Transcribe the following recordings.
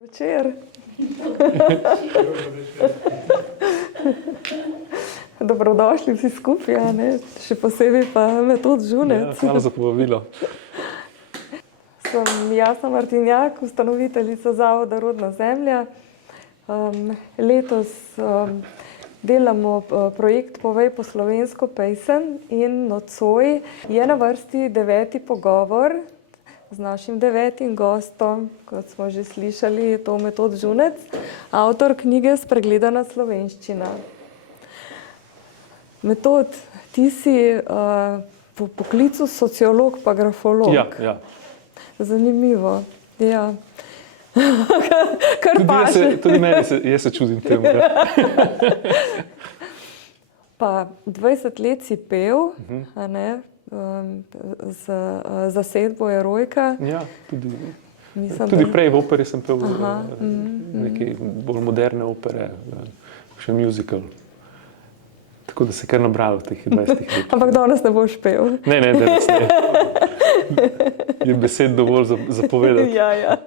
Večer. Dobrodošli vsi skupaj, ne? Še posebej pa Metod Žunec. Ja, hvala za povabilo. Jaz sem Martinjak, ustanoviteljica Zavoda Rodna zemlja. Letos delamo projekt Povej po slovensko pesem in nocoj je na vrsti 9. pogovor z našim 9. gostom, kot smo že slišali, je to Metod Žunec, avtor knjige Spregledana slovenščina. Metod, ti si po poklicu sociolog pa grafolog. Ja. Zanimivo, ja. Kar paše. Tudi meni jaz se čudim temu. Ja. Pa 20 let si pel, a ne? Z zasedbo Erojka. Ja, tudi prej v operi sem pel neke bolj moderne opere, še musical. Tako da se kar nabralo v teh 20 letih. Ampak danes ne boš pel. Ne, danes ne. Je besed dovolj za povedati. Ja.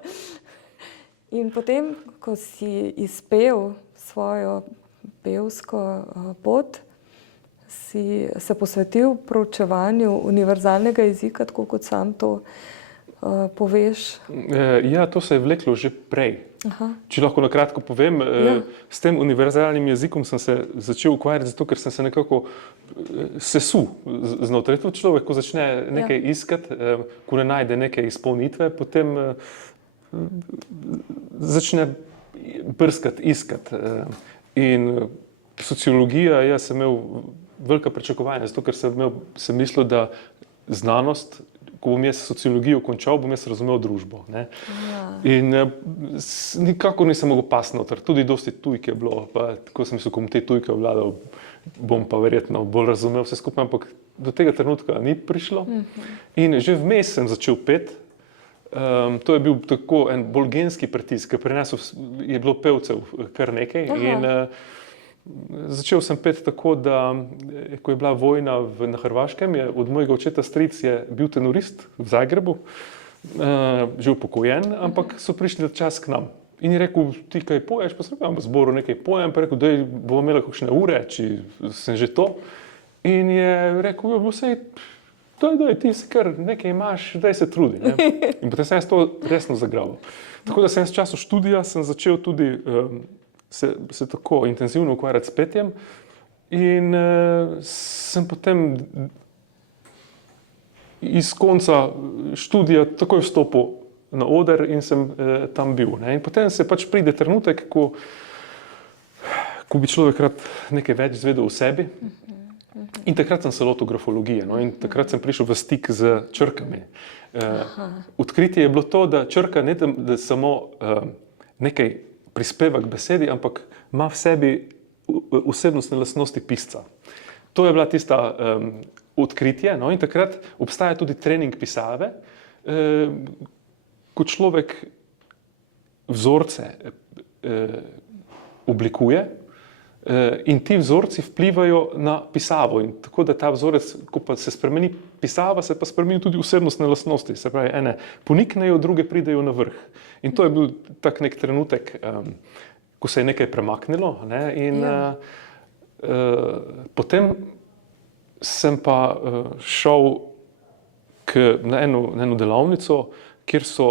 In potem, ko si izpel svojo pevsko pot, si se posvetil proučevanju univerzalnega jezika, tako kot sam to poveš? Ja, to se je vleklo že prej. Aha. Če lahko na kratko povem, s tem univerzalnim jezikom sem se začel ukvarjati, zato ker sem se nekako sesul znotraj. To človek, ko začne nekaj iskati, ko ne najde neke izpolnitve, potem začne brskati, iskati. In sociologija, jaz sem imel velika pričakovanja, zato ker sem mislil, da znanost, ko bom jaz sociologijo končal, bom jaz razumel družbo. Ne? Ja. In nikako nisem mogel pasti noter, tudi dosti tujke je bilo, pa tako sem mislil, ko bom te tujke obvladal, bom pa verjetno bolj razumel vse skupaj, ampak do tega trenutka ni prišlo. In že vmes sem začel peti. To je bil tako en bolj genski pritisk, ker pri nas je bilo pevcev kar nekaj. In začel sem peti tako, da ko je bila vojna na Hrvaškem, je od mojega očeta stric je bil tenorist v Zagrebu, že upokojen, ampak so prišli čas k nam. In je rekel, ti kaj poješ, pa sem rekel, v zboru nekaj pojem, pa je rekel, da bomo imeli kakšne ure, če sem že to. In je rekel, vsej, daj, ti se kar nekaj imaš, daj se trudi. Ne? In potem sem jaz to resno zagrabil. Tako da sem v času študija sem začel tudi se tako intenzivno ukvarjati s petjem in sem potem iz konca študija takoj vstopil na oder in sem tam bil. Ne? In potem se pač pride trenutek, ko bi človek rad nekaj več izvedel o sebi. In takrat sem se lotil grafologije, no? In takrat sem prišel v stik z črkami. Odkritje je bilo to, da črka ne da samo nekaj prispeva k besedi, ampak ima v sebi osebnostne lastnosti pisca. To je bila tista odkritje, no? In takrat obstaja tudi trening pisave, ko človek vzorce oblikuje, in ti vzorci vplivajo na pisavo. In tako da ta vzorec, ko pa se spremeni pisava, se pa spremeni tudi osebnostne lastnosti. Se pravi, ene poniknejo, druge pridejo na vrh. In to je bil tak nek trenutek, ko se je nekaj premaknilo. Ne? In potem sem pa šel na eno delavnico, kjer so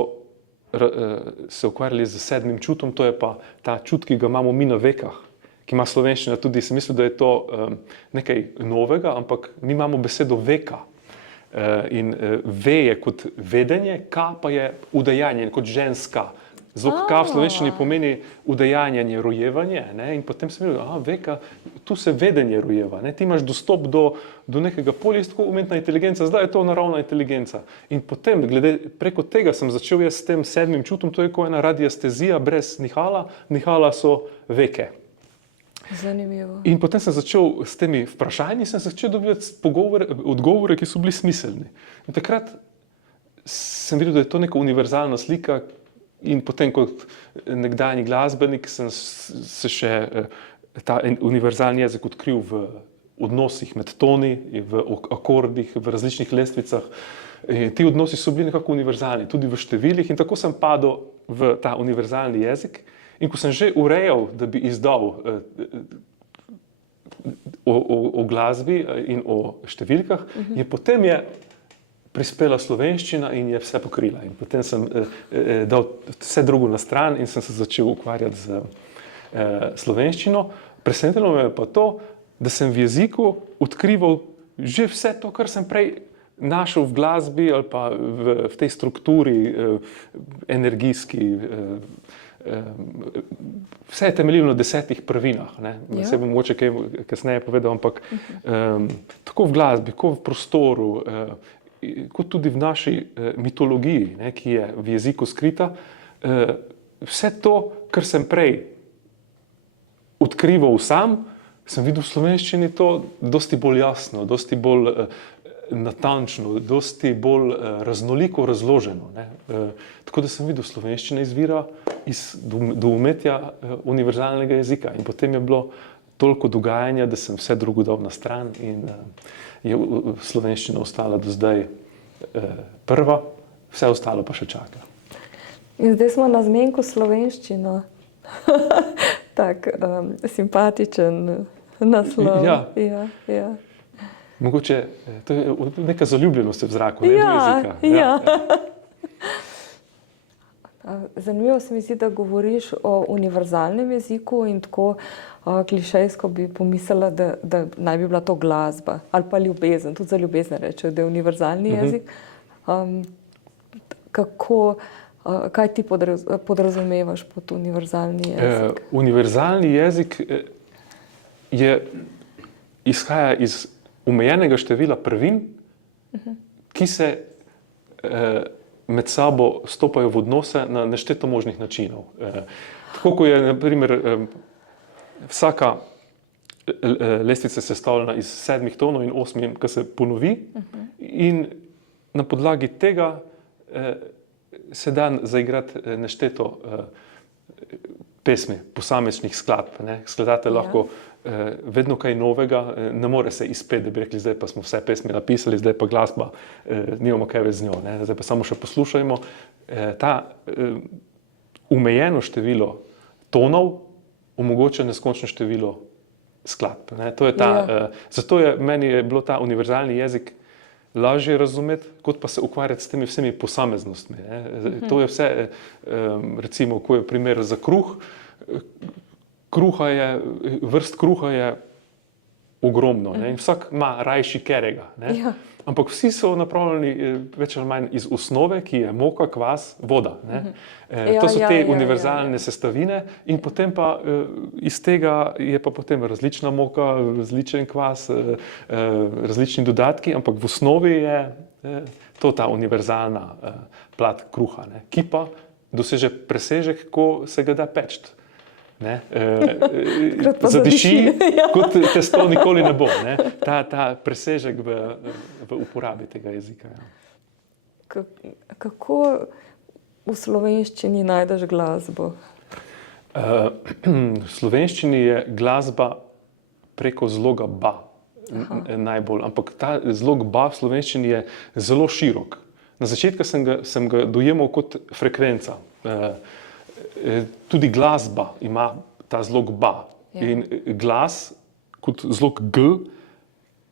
se ukvarjali z 7. čutom, to je pa ta čut, ki ga imamo mi na vekah, ki ima slovenščina tudi, sem mislil, da je to nekaj novega, ampak mi imamo besedo veka. In ve je kot vedenje, ka pa je udejanjenje, kot ženska. Zvok ka v slovenščini pomeni udejanjanje, rojevanje. Ne? In potem sem mislil, veka, tu se vedenje rojeva. Ne? Ti imaš dostop do nekega polja, tako umetna inteligenca, zdaj je to naravna inteligenca. In potem, preko tega sem začel jaz s tem 7. čutom, to je kot ena radiestezija brez nihala. Nihala so veke. Zanimivo. In potem sem začel s temi vprašanji, sem začel dobivati odgovore, ki so bili smiselni. In takrat sem videl, da je to neka univerzalna slika in potem kot nekdanji glasbenik sem se še ta univerzalni jezik odkril v odnosih med toni, v akordih, v različnih lestvicah. Ti odnosi so bili nekako univerzalni, tudi v številih, in tako sem padel v ta univerzalni jezik. In ko sem že urejal, da bi izdal o glasbi in o številkah, potem je prispela slovenščina in je vse pokrila. In potem sem dal vse drugo na stran in sem se začel ukvarjati z slovenščino. Presenetilo me je pa to, da sem v jeziku odkrival že vse to, kar sem prej našel v glasbi ali pa v tej strukturi energijski. Vse je temeljilo na 10 prvinah. Se bom mogoče kaj kasneje povedal, ampak tako v glasbi, kot v prostoru, kot tudi v naši mitologiji, ki je v jeziku skrita, vse to, kar sem prej odkrival sam, sem videl v slovenščini to dosti bolj jasno, dosti bolj natančno, dosti bolj raznoliko razloženo. Tako da sem videl, slovenščina izvira iz doumetja univerzalnega jezika in potem je bilo toliko dogajanja, da sem vse drugo dal na stran in je slovenščina ostala do zdaj prva, vse ostalo pa še čaka. In zdaj smo na zmenku slovenščino. Tak simpatičen naslov. Ja. Mogoče to je neka zaljubljenost v zraku, ne do jezika. Ja. Zanimivo se mi zdi, da govoriš o univerzalnem jeziku in tako klišejsko bi pomislila, da naj bi bila to glasba ali pa ljubezen. Tudi za ljubezen rečejo, da je univerzalni jezik. Kaj ti podrazumevaš pod univerzalni jezik? Univerzalni jezik izhaja iz omejenega števila prvin, ki se med sabo stopajo v odnose na nešteto možnih načinov. Tako kot je, na primer, vsaka lestvica sestavljena iz 7 tonov in 8, ki se ponovi, in na podlagi tega se da zaigrati nešteto pesmi, posamečnih skladb. Skladatelj lahko vedno kaj novega, ne more se izpeti, da bi rekli, zdaj pa smo vse pesmi napisali, zdaj pa glasba, nimamo kaj več z njo, zdaj pa samo še poslušajmo. Ta omejeno število tonov omogoča neskončno število skladb. Zato je meni bilo ta univerzalni jezik lažje razumeti, kot pa se ukvarjati s temi vsemi posameznostmi. To je vse, recimo, ko je primer za kruh, vrst kruha je ogromno, in vsak ima rajši kerega. Ampak vsi so napravljeni več ali manj iz osnove, ki je moka, kvas, voda. To so te univerzalne sestavine in potem pa iz tega je pa potem različna moka, različen kvas, različni dodatki, ampak v osnovi je to ta univerzalna plat kruha, ki pa doseže presežek, ko se ga da peči. Zadiši, kot testo nikoli ne bo. Ta presežek v uporabi tega jezika. Kako v slovenščini najdeš glasbo? V slovenščini je glasba preko zloga ba najbolj, ampak ta zlog ba v slovenščini je zelo širok. Na začetku sem ga dojemal kot frekvenca. Tudi glasba ima ta zlog ba. In glas kot zlog g,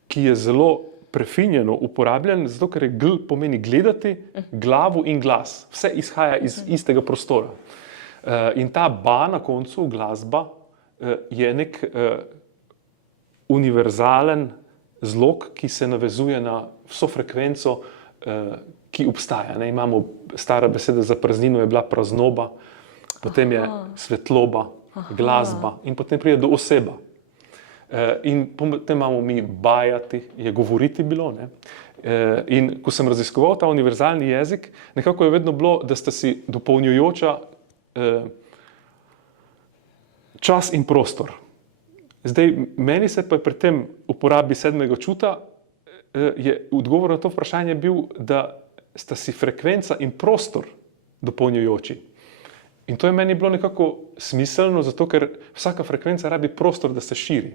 ki je zelo prefinjeno uporabljen, zato ker je g pomeni gledati, glavo in glas. Vse izhaja iz istega prostora. In ta ba na koncu, glasba, je nek univerzalen zlog, ki se navezuje na vso frekvenco, ki obstaja. Imamo stara beseda za praznino, je bila praznoba, potem je svetloba, glasba in potem pride do oseba. In potem imamo mi bajati, je govoriti bilo. In ko sem raziskoval ta univerzalni jezik, nekako je vedno bilo, da sta si dopolnjujoča čas in prostor. Zdaj, meni se pa pri tem uporabi 7. čuta, je odgovor na to vprašanje bil, da sta si frekvenca in prostor dopolnjujoči. In to je meni bilo nekako smiselno, zato ker vsaka frekvenca rabi prostor, da se širi.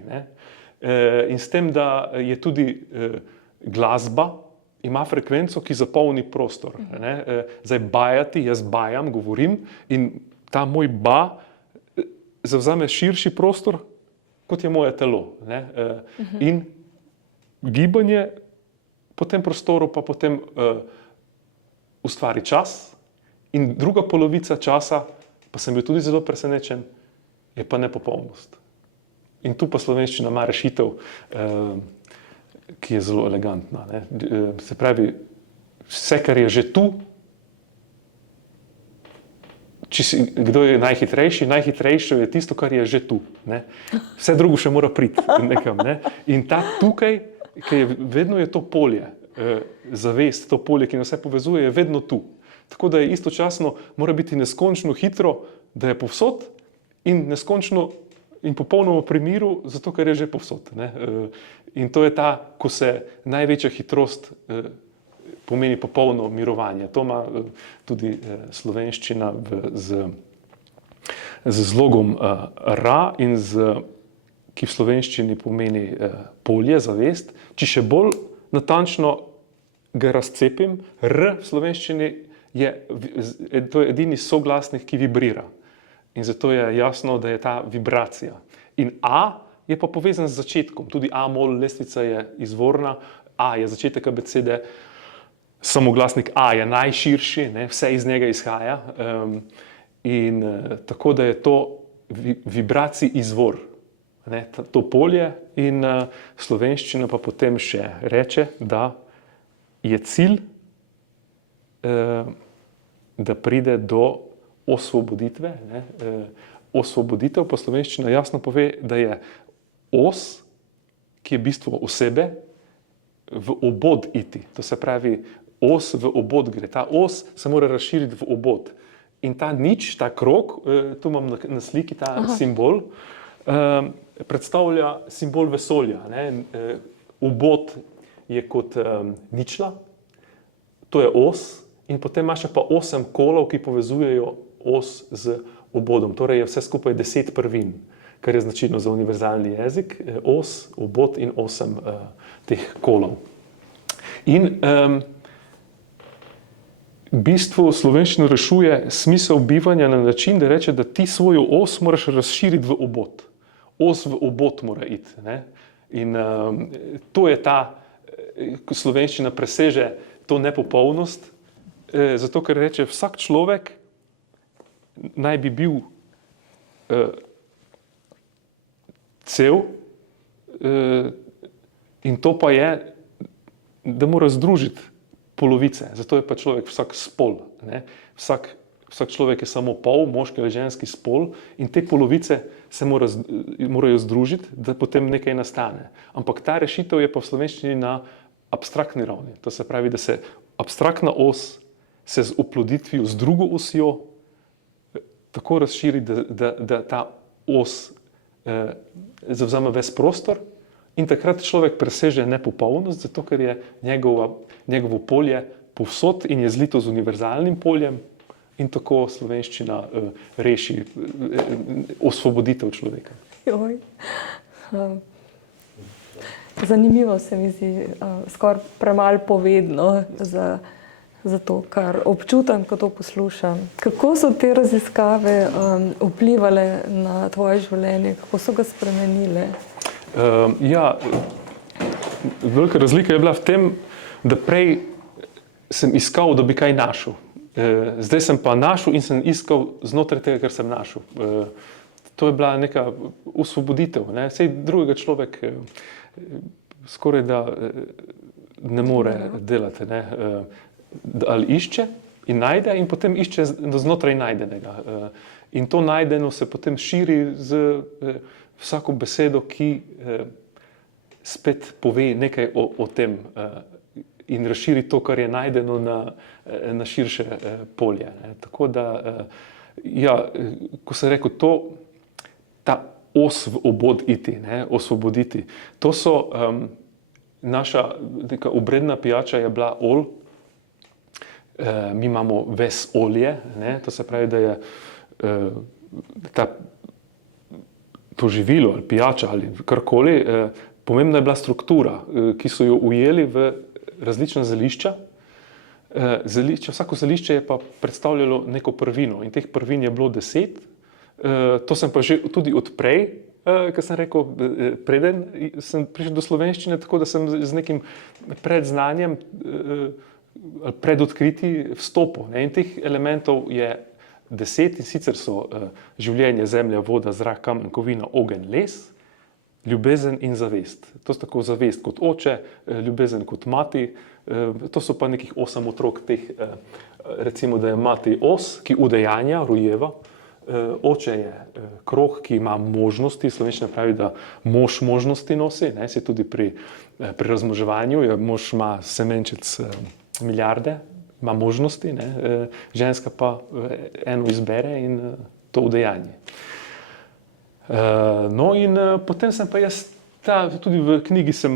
in s tem, da je tudi glasba, ima frekvenco, ki zapolni prostor. Ne? Zdaj bajati, jaz bajam, govorim in ta moj ba zavzame širši prostor, kot je moje telo. Ne? In gibanje po tem prostoru pa potem ustvari čas in druga polovica časa, pa sem bil tudi zelo presenečen, je pa nepopolnost. In tu pa slovenščina ima rešitev, ki je zelo elegantna. Ne? Se pravi, vse, kar je že tu, kdo je najhitrejši? Najhitrejše je tisto, kar je že tu. Ne? Vse drugo še mora priti nekam. Ne? In ta tukaj, ki je vedno je to polje, zavest, to polje, ki nas vse povezuje, je vedno tu. Tako da je istočasno mora biti neskončno hitro, da je povsod in neskončno in popolnoma pri miru, zato ker je že povsod. Ne? In to je ta, ko se največja hitrost pomeni popolno mirovanje. To ima tudi slovenščina z zlogom ra in ki v slovenščini pomeni polje, zavest. Če še bolj natančno ga razcepim, r v slovenščini to je edini soglasnik, ki vibrira. In zato je jasno, da je ta vibracija. In a je pa povezan z začetkom. Tudi a-mol lestvica je izvorna, a je začetek abecede, samoglasnik a je najširši, ne, vse iz njega izhaja. In tako da je to vibracij izvor, ne, to polje in slovenščina pa potem še reče, da je cilj, da pride do osvoboditve. Ne. Osvoboditev po slovenščina jasno pove, da je os, ki je bistvo osebe, v obod iti. To se pravi, os v obod gre. Ta os se mora razširiti v obod. In ta nič, ta krog, tu imam na sliki ta simbol, predstavlja simbol vesolja. Ne. Obod je kot ničla, to je os, in potem imaš pa 8 kolov, ki povezujejo os z obodom. Torej je vse skupaj 10 prvin, kar je značilno za univerzalni jezik. Os, obod in 8 teh kolov. In v bistvu slovenščina rešuje smisel bivanja na način, da reče, da ti svojo os moraš razširiti v obod. Os v obod mora iti. Ne? In to je ta, ko slovenščina preseže to nepopolnost, zato ker reče, vsak človek naj bi bil cel, in to pa je, da mora združiti polovice. Zato je pa človek vsak spol. Ne? Vsak človek je samo pol, moški ali ženski spol, in te polovice se morajo združiti, da potem nekaj nastane. Ampak ta rešitev je pa v slovenščini na abstraktni ravni. To se pravi, da se abstraktna os se z oploditvijo z drugo osjo tako razširi, da ta os zavzame ves prostor in takrat človek preseže nepopolnost, zato ker je njegovo polje povsod in je zlito z univerzalnim poljem in tako slovenščina reši osvoboditev človeka. Joj. Zanimivo se mi zdi, skoraj premalo povedno za to, kar občutam, ko to poslušam. Kako so te raziskave vplivale na tvoje življenje? Kako so ga spremenile? Velika razlika je bila v tem, da prej sem iskal, da bi kaj našel. Zdaj sem pa našel in sem iskal znotraj tega, kar sem našel. To je bila neka osvoboditev. Ne? Sej drugega človek skoraj da ne more delati. Ne? Ali išče in najde in potem išče znotraj najdenega. In to najdeno se potem širi z vsako besedo, ki spet pove nekaj o tem in razširi to, kar je najdeno na širše polje. Ne. Tako da, ko sem rekel, ta os v obod iti, ne, osvoboditi, to so naša neka obredna pijača je bila olj. Mi imamo ves olje, ne? To se pravi, da je to živilo ali pijača ali karkoli Pomembna je bila struktura, ki so jo ujeli v različna zelišča. Vsako zelišče je pa predstavljalo neko prvino in teh prvin je bilo 10. To sem pa že tudi odprej, kar sem rekel, preden sem prišel do slovenščine, tako da sem z nekim predznanjem, predodkriti vstopil. In teh elementov je 10 in sicer so življenje, zemlja, voda, zrak, kamen, kovina, ogenj, les, ljubezen in zavest. To je tako zavest kot oče, ljubezen kot mati. To so pa nekih 8 otrok teh, recimo, da je mati os, ki udejanja, rojeva. Oče je krog, ki ima možnosti, slovenščina pravi, da mož možnosti nosi, ne, si tudi pri razmnoževanju, mož ima semenčec milijarde, ima možnosti, ne, ženska pa eno izbere in to udejanje. No in potem sem pa jaz, tudi v knjigi sem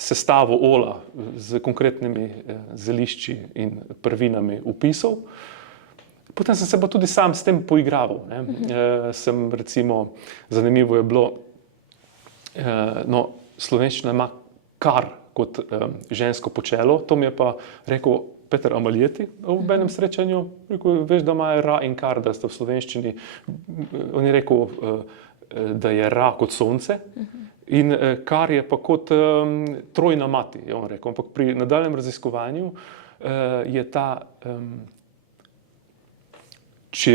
sestavo ola z konkretnimi zelišči in prvinami opisal. Potem sem se pa tudi sam s tem poigraval. Sem recimo, zanimivo je bilo, slovenščina ima kar kot žensko počelo, to mi je pa rekel Peter Amaljeti v enem srečanju, rekel, veš, da imajo ra in kar, da sta v slovenščini, on je rekel, da je ra kot sonce in kar je pa kot trojna mati, je on rekel, ampak pri nadaljem raziskovanju je ta, če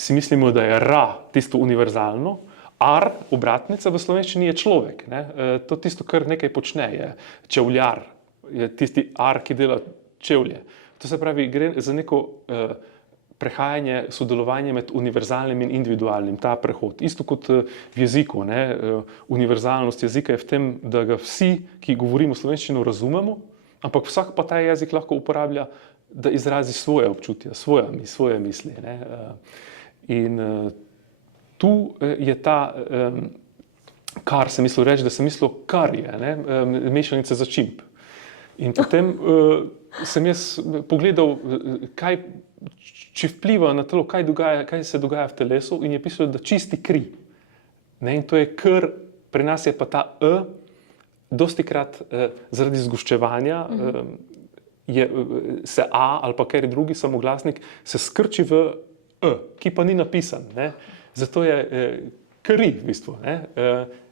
si mislimo, da je ra tisto univerzalno, ar, obratnica v slovenščini je človek. Ne? To tisto, kar nekaj počne, je čevljar, je tisti ar, ki dela čevlje. To se pravi, gre za neko prehajanje, sodelovanje med univerzalnim in individualnim, ta prehod. Isto kot v jeziku. Ne? Univerzalnost jezika je v tem, da ga vsi, ki govorimo slovenščino, razumemo, ampak vsak pa ta jezik lahko uporablja, da izrazi svoje občutja, svoje misli. Ne? In tu je ta, kar sem mislil reči, da sem mislil, kar je, ne? Mešanica za čimp. In potem sem jaz pogledal, kaj, če vpliva na telo, kaj se dogaja v telesu, in je pisalo, da čisti kri. Ne? In to je kar, pri nas je pa ta dostikrat zaradi zgoščevanja, se a ali pa kateri drugi samoglasnik se skrči v ki pa ni napisan. Ne? Zato je kri v bistvu, ne?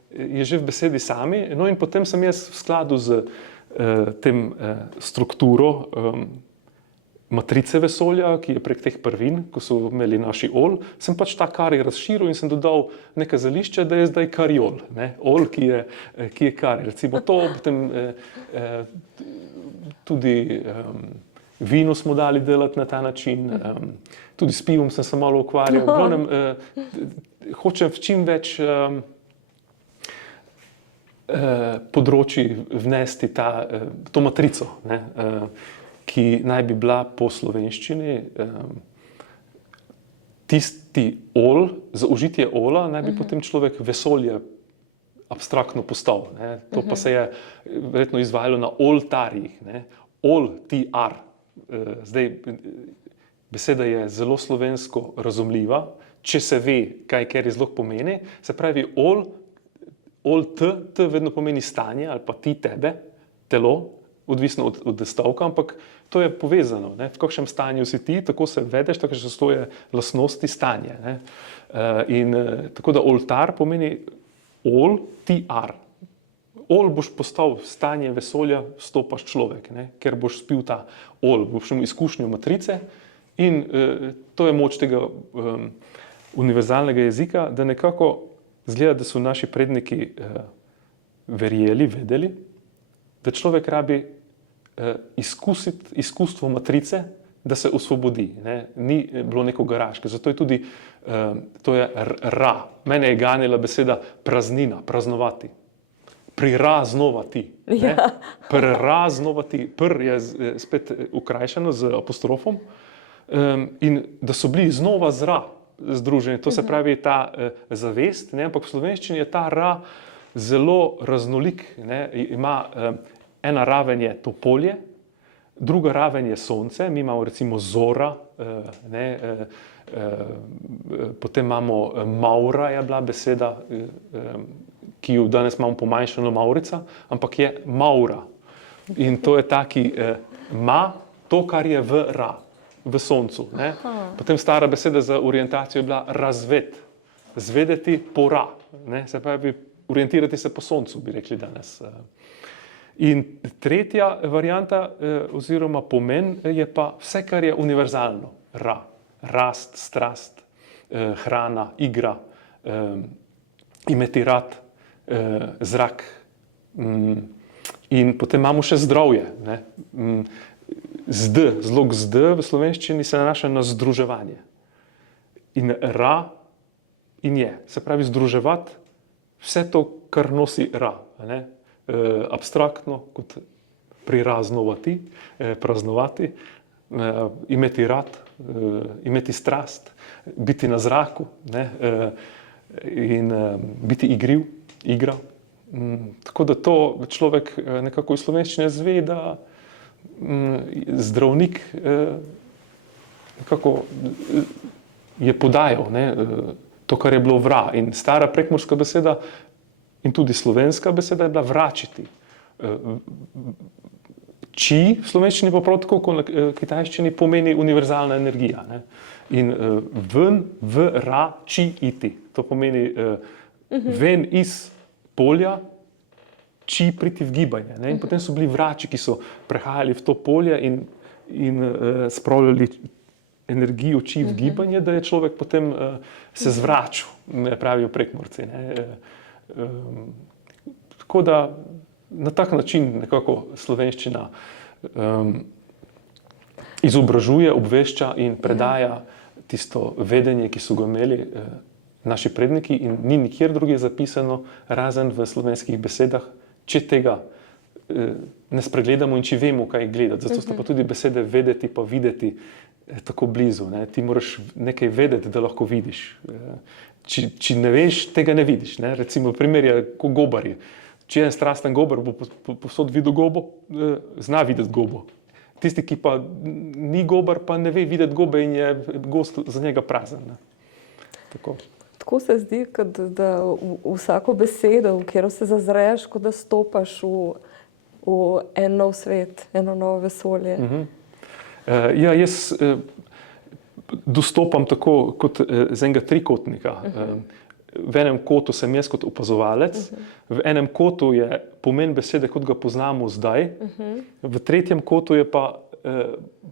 Je že v besedi sami. No in potem sem jaz v skladu z tem strukturo matrice vesolja, ki je prek teh prvin, ko so imeli naši ol, sem pač ta kari razširil in sem dodal neka zelišča, da je zdaj kariol. Ne? Ol, ki je kari. Recimo to, potem tudi vino smo dali delati na ta način, tudi s pivom sem se malo ukvarjal. V glavnem, hočem v čim več področji vnesti to matrico, ne, ki naj bi bila po slovenščini. Tisti ol, za užitje ola, naj bi potem človek vesolje abstraktno postal. Ne. To pa se je verjetno izvajalo na oltarjih. Ne. Ol, ti ar. Zdaj, beseda je zelo slovensko razumljiva, če se ve, kaj kjer zelo pomeni. Se pravi, ol, t vedno pomeni stanje ali pa ti, tebe, telo, odvisno od stavka, ampak to je povezano. Ne? V kakšnem stanju si ti, tako se vedeš, tako so svoje lastnosti, stanje. Ne? Tako da oltar pomeni ol, ti, ar. Ol boš postal stanje vesolja, stopaš človek, ne? Ker boš spil ta ol, boš imel izkušnjo matrice in to je moč tega univerzalnega jezika, da nekako zgleda, da so naši predniki verjeli, vedeli, da človek rabi izkusiti izkustvo matrice, da se osvobodi. Ne? Ni bilo neko garaške. Zato je tudi, to je ra. Mene je ganila beseda praznina, praznovati. Priraznovati. Ja. Priraznovati. Pr je spet ukrajšano z apostrofom. In da so bili znova z ra združeni. To se pravi ta zavest, ne? Ampak v slovenščini je ta ra zelo raznolik. Ne? Ima ena raven je to polje, druga raven je sonce, mi imamo recimo zora, potem imamo maura je bila beseda, ki jo danes imamo pomanjšano Maurica, ampak je Maura. In to je taki ma, to, kar je v ra, v soncu. Ne? Potem stara beseda za orientacijo je bila razved, zvedeti po ra. Ne? Se pravi, orientirati se po soncu, bi rekli danes. In tretja varianta oziroma pomen je pa vse, kar je univerzalno. Ra, rast, strast, hrana, igra, imeti rad, zrak. In potem imamo še zdravje. Ne? Zd, zlog zd v slovenščini se nanaša na združevanje. In ra in je. Se pravi, združevati vse to, kar nosi ra. Ne? Abstraktno, kot priraznovati, praznovati, imeti rad, imeti strast, biti na zraku, ne? In biti igriv, igra. Tako da to človek nekako iz slovenščine zve, da zdravnik nekako je podajal, ne, to, kar je bilo vra. In stara prekmurska beseda in tudi slovenska beseda je bila vračiti. Či v slovenščini pa prav tako, kot v kitajščini, pomeni univerzalna energija. Ne. In ven, v, ra, či, iti. To pomeni ven iz polja, či priti v gibanje. Ne. In potem so bili vrači, ki so prehajali v to polje in spravljali energijo či v gibanje, da je človek potem se zvračil, pravijo Prekmurci. Ne. Tako da na tak način nekako slovenščina izobražuje, obvešča in predaja tisto vedenje, ki so ga imeli naši predniki, in ni nikjer drugje zapisano, razen v slovenskih besedah, če tega ne spregledamo in če vemo, kaj gledati. Zato sta pa tudi besede vedeti pa videti tako blizu. Ne. Ti moraš nekaj vedeti, da lahko vidiš. Če ne veš, tega ne vidiš. Ne. Recimo primer je kot gobarji. Če je en strasten gobar, bo povsod videl gobo, zna videti gobo. Tisti, ki pa ni gobar, pa ne ve videti gobe in je gost za njega prazen. Ne. Tako se zdi, da vsako besedo, v katero se zazreš, kot da stopaš v en nov svet, eno novo vesolje. Ja, jaz dostopam tako kot z enega trikotnika. V enem kotu sem jaz kot opazovalec, v enem kotu je pomen besede, kot ga poznamo zdaj, v tretjem kotu je pa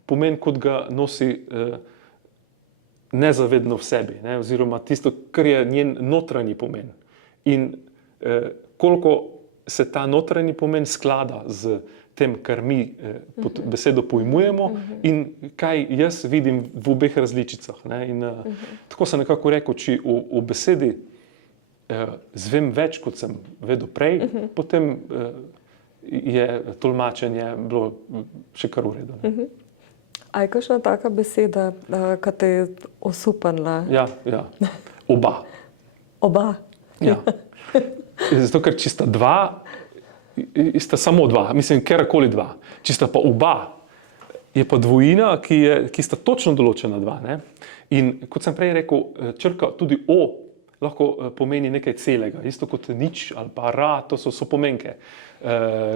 pomen, kot ga nosi nezavedno v sebi, ne? Oziroma tisto, kar je njen notranji pomen. In koliko se ta notranji pomen sklada z tem, kar mi pod besedo pojmujemo in kaj jaz vidim v obeh različicah. Ne? In tako sem nekako rekel, če v besedi zvem več, kot sem vedel prej, potem je tolmačenje bilo še kar v redu. Ne? A je kakšna taka beseda, ki te je osupnila? Ja. Oba. Oba? Ja. Zato, ker če sta dva, sta samo dva, mislim, katerkoli dva. Če sta pa oba, je pa dvojina, ki sta točno določena dva. Ne? In kot sem prej rekel, črka tudi o lahko pomeni nekaj celega, isto kot nič ali pa ra, to so sopomenke.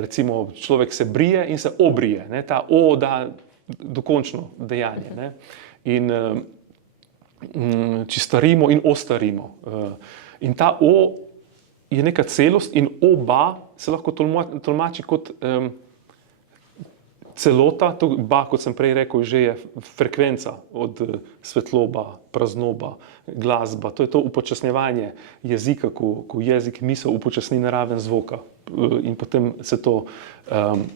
Recimo, človek se brije in se obrije, ne? Ta o da dokončno dejanje. Ne? In če starimo in ostarimo. In ta o je neka celost in oba se lahko tolmači kot celota, to ba, kot sem prej rekel, že je frekvenca od svetloba, praznoba, glasba. To je to upočasnjevanje jezika, ko jezik misel upočasni na raven zvoka. In potem se to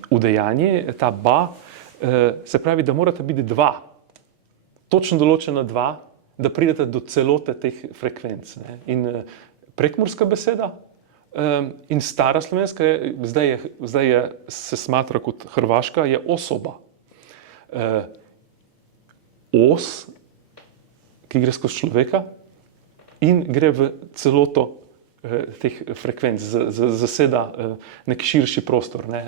udejanje, ta ba, se pravi, da morata biti dva, točno določena dva, da pridete do celote teh frekvenc. Ne? In prekmurska beseda in stara slovenska, zdaj se smatra kot hrvaška, je osoba. Os, ki gre skozi človeka in gre v celoto teh frekvenc, zaseda nek širši prostor. Ne?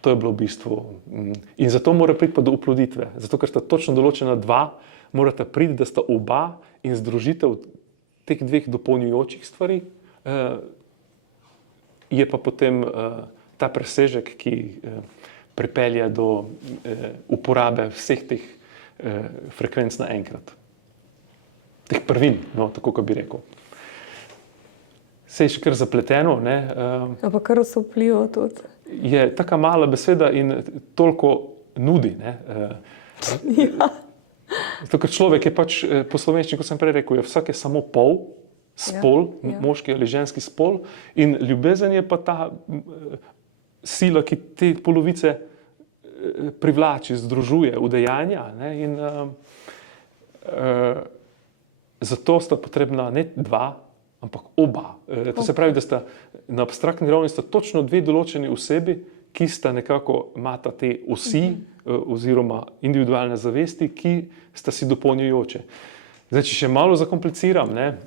To je bilo v bistvu. In zato mora priti pa do oploditve. Zato, ker sta točno določena dva, morata priti, da sta oba in združitev teh dveh dopolnjujočih stvari je pa potem ta presežek, ki pripelje do uporabe vseh teh frekvenc naenkrat. Teh prvin, no, tako kot bi rekel. Sej še kar zapleteno, ne? Pa kar osupljivo tudi. Je taka mala beseda in toliko nudi, ne? Ja. Zato, ker človek je pač po slovenščini, kot sem prej rekel, je vsak je samo pol, spol, Ja. moški ali ženski spol, in ljubezen je pa ta sila, ki te polovice privlači, združuje, udejanja, ne? In zato sta potrebna ne dva, ampak oba. To se pravi, da sta na abstraktni ravni sta točno dve določeni osebi, ki sta nekako imata te osi oziroma individualne zavesti, ki sta si dopolnjujoče. Zdaj, če še malo zakompliciram, ne,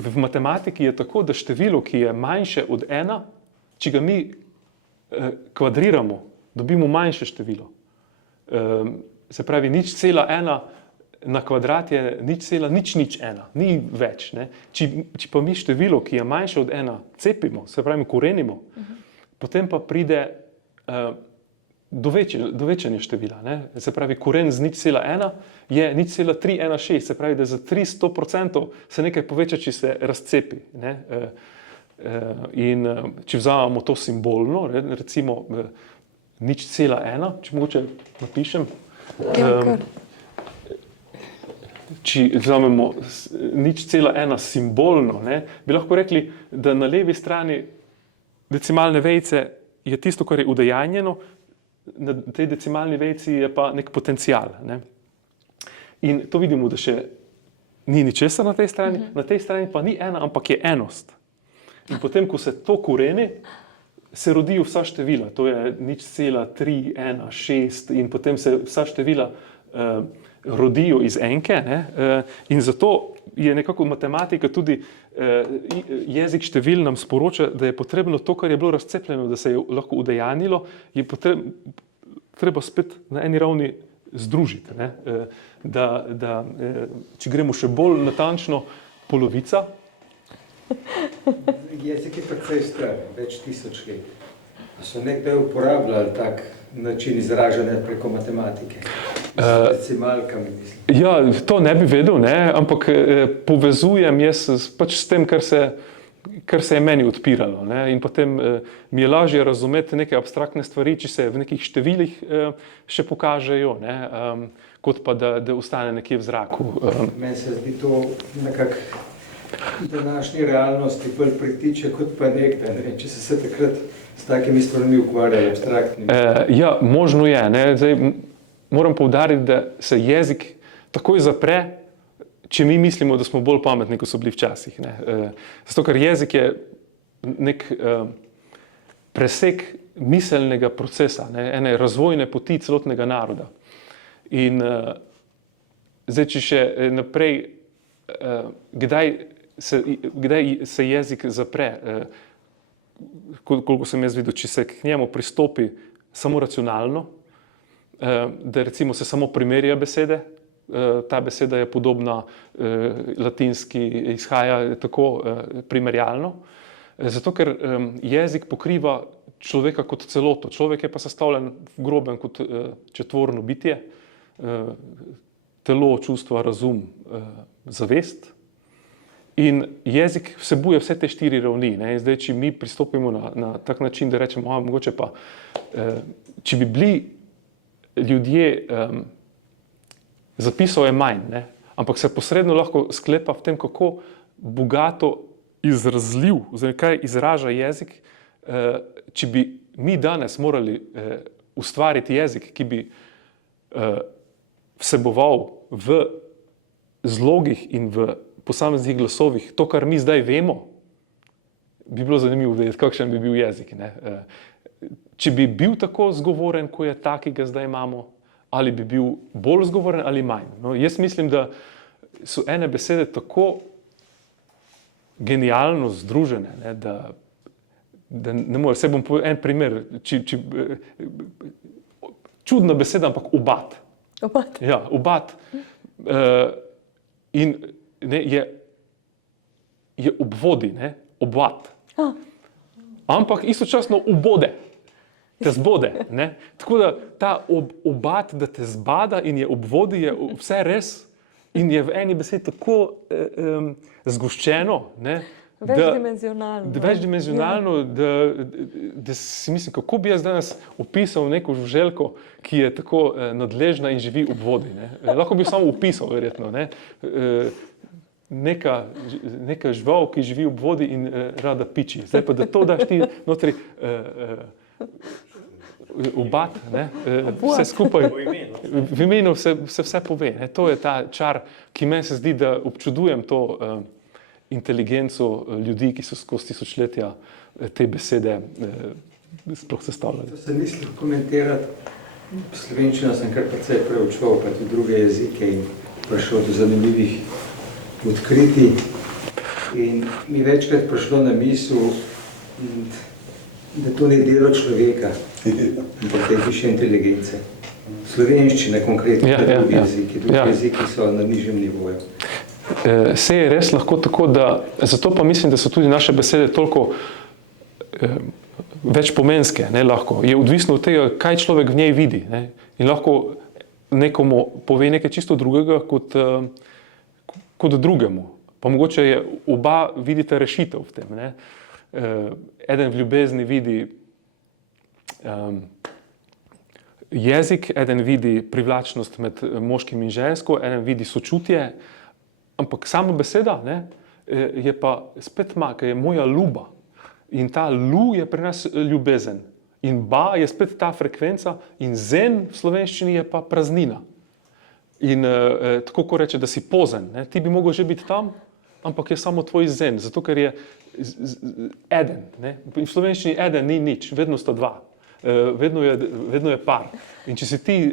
v matematiki je tako, da število, ki je manjše od ena, če ga mi kvadriramo, dobimo manjše število. Se pravi, 0,1 na kvadrat je 0,001, ni več. Ne? Če pa mi število, ki je manjše od ena, cepimo, se pravi, korenimo, potem pa pride do večanja števila. Ne? Se pravi, koren z 0,1 je 0,316, se pravi, da za 300% se nekaj poveča, če se razcepi. Ne? In če vzamemo to simbolno, recimo 0,1, če mogoče napišem, če vzamemo 0,1 simbolno, ne, bi lahko rekli, da na levi strani decimalne vejice je tisto, kar je udejanjeno, na tej decimalni vejici je pa nek potencial. Ne. In to vidimo, da še ni ničesar na tej strani pa ni ena, ampak je enost. In potem, ko se to koreni, se rodijo vsa števila, to je 0,3, 1, 6 in potem se vsa števila rodijo iz enke, ne? In zato je nekako matematika tudi jezik števil nam sporoča, da je potrebno to, kar je bilo razcepljeno, da se je lahko udejanilo, je treba spet na eni ravni združiti. Ne? Če gremo še bolj natančno, polovica. Jezik je precej star, več tisoč let. So nekdaj uporabljali tak način izražanja preko matematike? Z decimalkami, mislim. Ja, to ne bi vedel, ne? Ampak povezujem jaz pač s tem, kar se je meni odpiralo. Ne? In potem mi je lažje razumeti neke abstraktne stvari, če se v nekih številih še pokažejo, ne? Kot pa da ostane nekje v zraku. Meni se zdi to nekako današnji realnosti bolj pritiče kot pa nekdaj, ne? Če se takrat s takimi stvarmi ukvarjali, abstraktnimi. Ja, možno je. Ne? Zdaj, moram poudariti, da se jezik takoj zapre, če mi mislimo, da smo bolj pametni, kot so bili včasih. Ne? Zato, ker jezik je nek presek miselnega procesa, ne? Ene razvojne poti celotnega naroda. In zdaj, če še naprej, kdaj se jezik zapre, koliko sem jaz videl, če se k njemu pristopi samo racionalno, da recimo se samo primerja besede, ta beseda je podobna latinski, izhaja tako primerjalno, zato ker jezik pokriva človeka kot celoto. Človek je pa sestavljen v grobem kot četvorno bitje, telo, čustva, razum, zavest. In jezik vsebuje vse te 4 ravni. Ne? In zdaj, če mi pristopimo na tak način, da rečemo, mogoče pa, če bi bili ljudje, zapisal je manj, ne? Ampak se posredno lahko sklepa v tem, kako bogato izrazljiv, oziroma kaj izraža jezik, če bi mi danes morali ustvariti jezik, ki bi vseboval v zlogih in v posameznih glasovih to, kar mi zdaj vemo, bi bilo zanimivo vedeti, kakšen bi bil jezik. Ne? Če bi bil tako zgovoren, ko je ta, ki ga zdaj imamo, ali bi bil bolj zgovoren ali manj. No, jaz mislim, da so ene besede tako genialno združene, ne, da ne more. Se bom povedal en primer. Čudna beseda, ampak obat. Obat. Ja, obat. In ne, je obvodi, ne, obvad. Ah. Ampak istočasno ubode, te zbode. Ne. Tako da ta obad, da te zbada in je obvodi, je vse res in je v eni besedi tako zgoščeno, ne, večdimenzionalno, da si mislim, kako bi jaz danes opisal neko žuželko, ki je tako nadležna in živi v vodi. Ne. Lahko bi samo opisal, verjetno. Ne. Neka žival, ki živi v vodi in rada piči. Zdaj pa, da to daš ti notri obad, ne, vse skupaj, v imenu se vse pove. Ne. To je ta čar, ki meni se zdi, da občudujem to inteligenco ljudi, ki so skozi tisočletja te besede sploh sestavljali. To sem mislil komentirati. Slovenščino sem kar precej preučeval, pa tudi druge jezike in prišel do zanimivih odkritij. In mi večkrat prišlo na misel, da to ni delo človeka, ampak da je više inteligence. Slovenščina konkretno, drugi jeziki. Drugi jeziki so na nižjem nivoju. Se je res lahko tako, da zato pa mislim, da so tudi naše besede toliko večpomenske, ne, lahko. Je odvisno od tega, kaj človek v njej vidi. Ne. In lahko nekomu pove nekaj čisto drugega kot drugemu. Pa mogoče je oba vidite rešitev v tem. Ne. Eden v ljubezni vidi jezik, eden vidi privlačnost med moškim in žensko, eden vidi sočutje. Ampak sama beseda, ne, je pa spet maka, je moja ljuba. In ta lu je pri nas ljubezen. In ba je spet ta frekvenca in zen v slovenščini je pa praznina. In tako ko reče, da si pozen. Ne. Ti bi mogel že biti tam, ampak je samo tvoj zen, zato ker je eden. Ne. V slovenščini eden ni nič, vedno sta dva. Vedno je par. In če si ti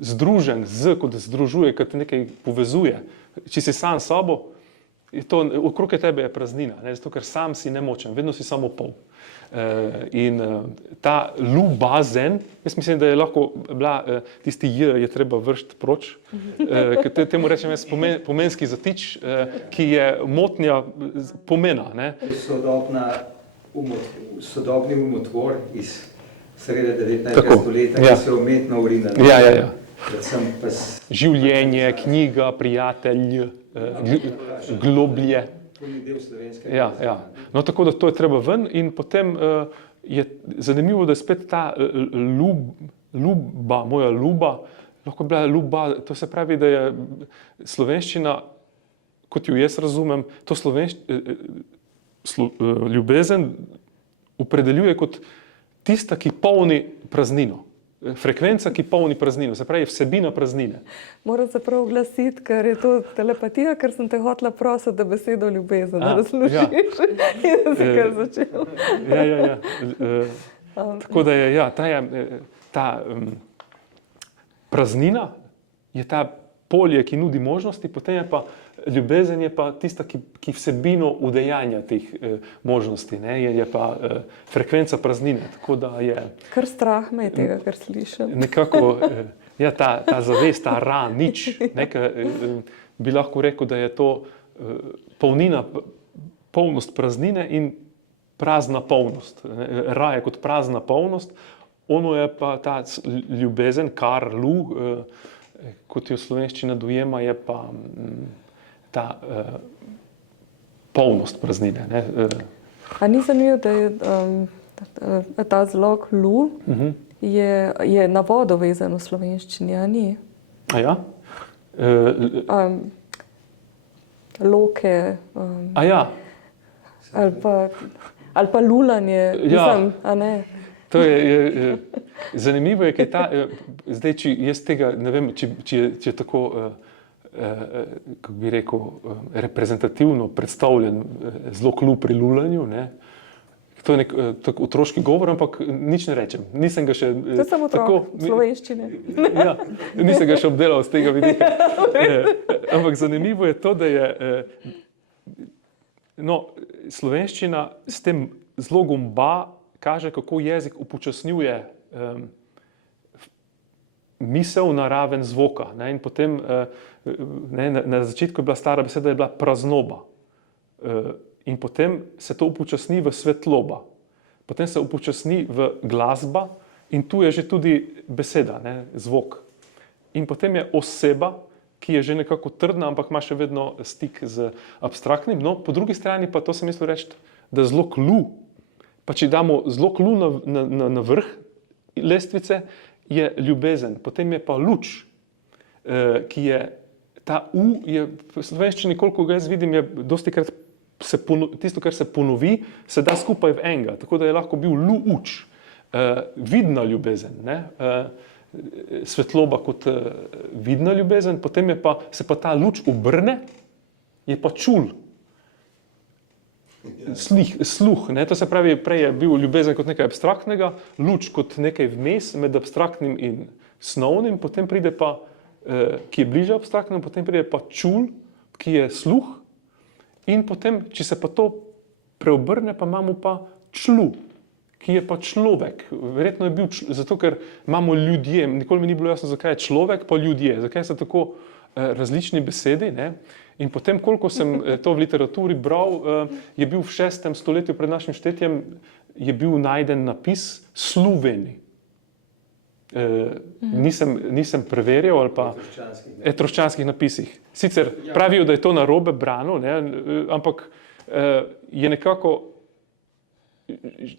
združen kot združuje, kot nekaj povezuje, če si sam s sabo, okrog tebe je praznina, ne? Zato ker sam si nemočen, vedno si samo pol. In ta ljubazen, jaz mislim, da je lahko bila tisti j je treba vršiti proč, ker temu rečem jaz pomenski zatič, ki je motnja pomena. Ne? Sodobni umotvor iz srede 19. stoletja, ki se umetno urina. Ja. Pa življenje, knjiga, prijatelj, globlje. To ni del slovenskega. Ja. No, tako da to je treba ven in potem je zanimivo, da je spet ta ljuba, moja ljuba, lahko bila ljuba, to se pravi, da je slovenščina, kot jo jaz razumem, to ljubezen opredeljuje kot tista, ki polni praznino. Frekvenca, ki polni praznino, se pravi vsebina praznine. Moram se prav oglasiti, ker je to telepatija, ker sem te hotela prositi, da besedo ljubezen razložiš. In da si kar začel. Ja. Tako da je, ta praznina je ta polje, ki nudi možnosti, potem je pa ljubezen je pa tista, ki vsebino udejanja teh možnosti, ne? Je pa frekvenca praznine, tako da je... Kar strah me je tega, kar slišim. Nekako, ta zavest, ta nič, bi lahko rekel, da je to polnina, polnost praznine in prazna polnost. Ra je kot prazna polnost, ono je pa ta ljubezen, kar kot jo slovenščina dojema, je pa ta polnost praznine. Ne? A ni zanimivo, da je ta zlog lu je na vodo vezan v slovenščini, a ni? A ja? Loke. A ja? Ali pa lulanje, mislim, a ne? To je zanimivo, je, kaj ta, zdaj, če jaz tega, ne vem, če je tako, kako bi rekel, reprezentativno predstavljen zlog lu pri lulanju, ne? To je nek tak otroški govor, ampak nič ne rečem. Nisem ga še... To je samo otrok, slovenščine. Ja, nisem ga še obdelal z tega vidika. Ampak zanimivo je to, da je slovenščina s tem zlogom ba kaže, kako jezik upočasnjuje misel na raven zvoka. Ne? In potem na začetku je bila stara beseda, je bila praznoba. In potem se to upočasni v svetloba, potem se upočasni v glasba in tu je že tudi beseda, ne, zvok. In potem je oseba, ki je že nekako trdna, ampak ima še vedno stik z abstraktnim. No, po drugi strani pa to sem mislil reči, da zelo klu, pa če damo zelo klu na vrh lestvice, je ljubezen. Potem je pa luč, ki je, ta U je v slovenščini, koliko ga jaz vidim, je dostikrat tisto, kar se ponovi, se da skupaj v enega, tako da je lahko bil luč, vidna ljubezen, ne? Svetloba kot vidna ljubezen, potem se pa ta luč obrne, je pa čul, sluh, ne? To se pravi, prej je bil ljubezen kot nekaj abstraktnega, luč kot nekaj vmes med abstraktnim in snovnim, potem pride pa, ki je bliže abstraktnemu, potem pride pa čul, ki je sluh, in potem, če se pa to preobrne, pa imamo pa člu, ki je pa človek. Verjetno je bil, zato ker imamo ljudje, nikoli mi ni bilo jasno, zakaj je človek, pa ljudje, zakaj so tako različni besedi, ne? In potem, koliko sem to v literaturi bral, je bil v 6. stoletju pred našim štetjem, je bil najden napis Sluveni. Nisem preverjal ali pa etroščanskih napisih. Sicer pravijo, da je to narobe brano, ne? Ampak je nekako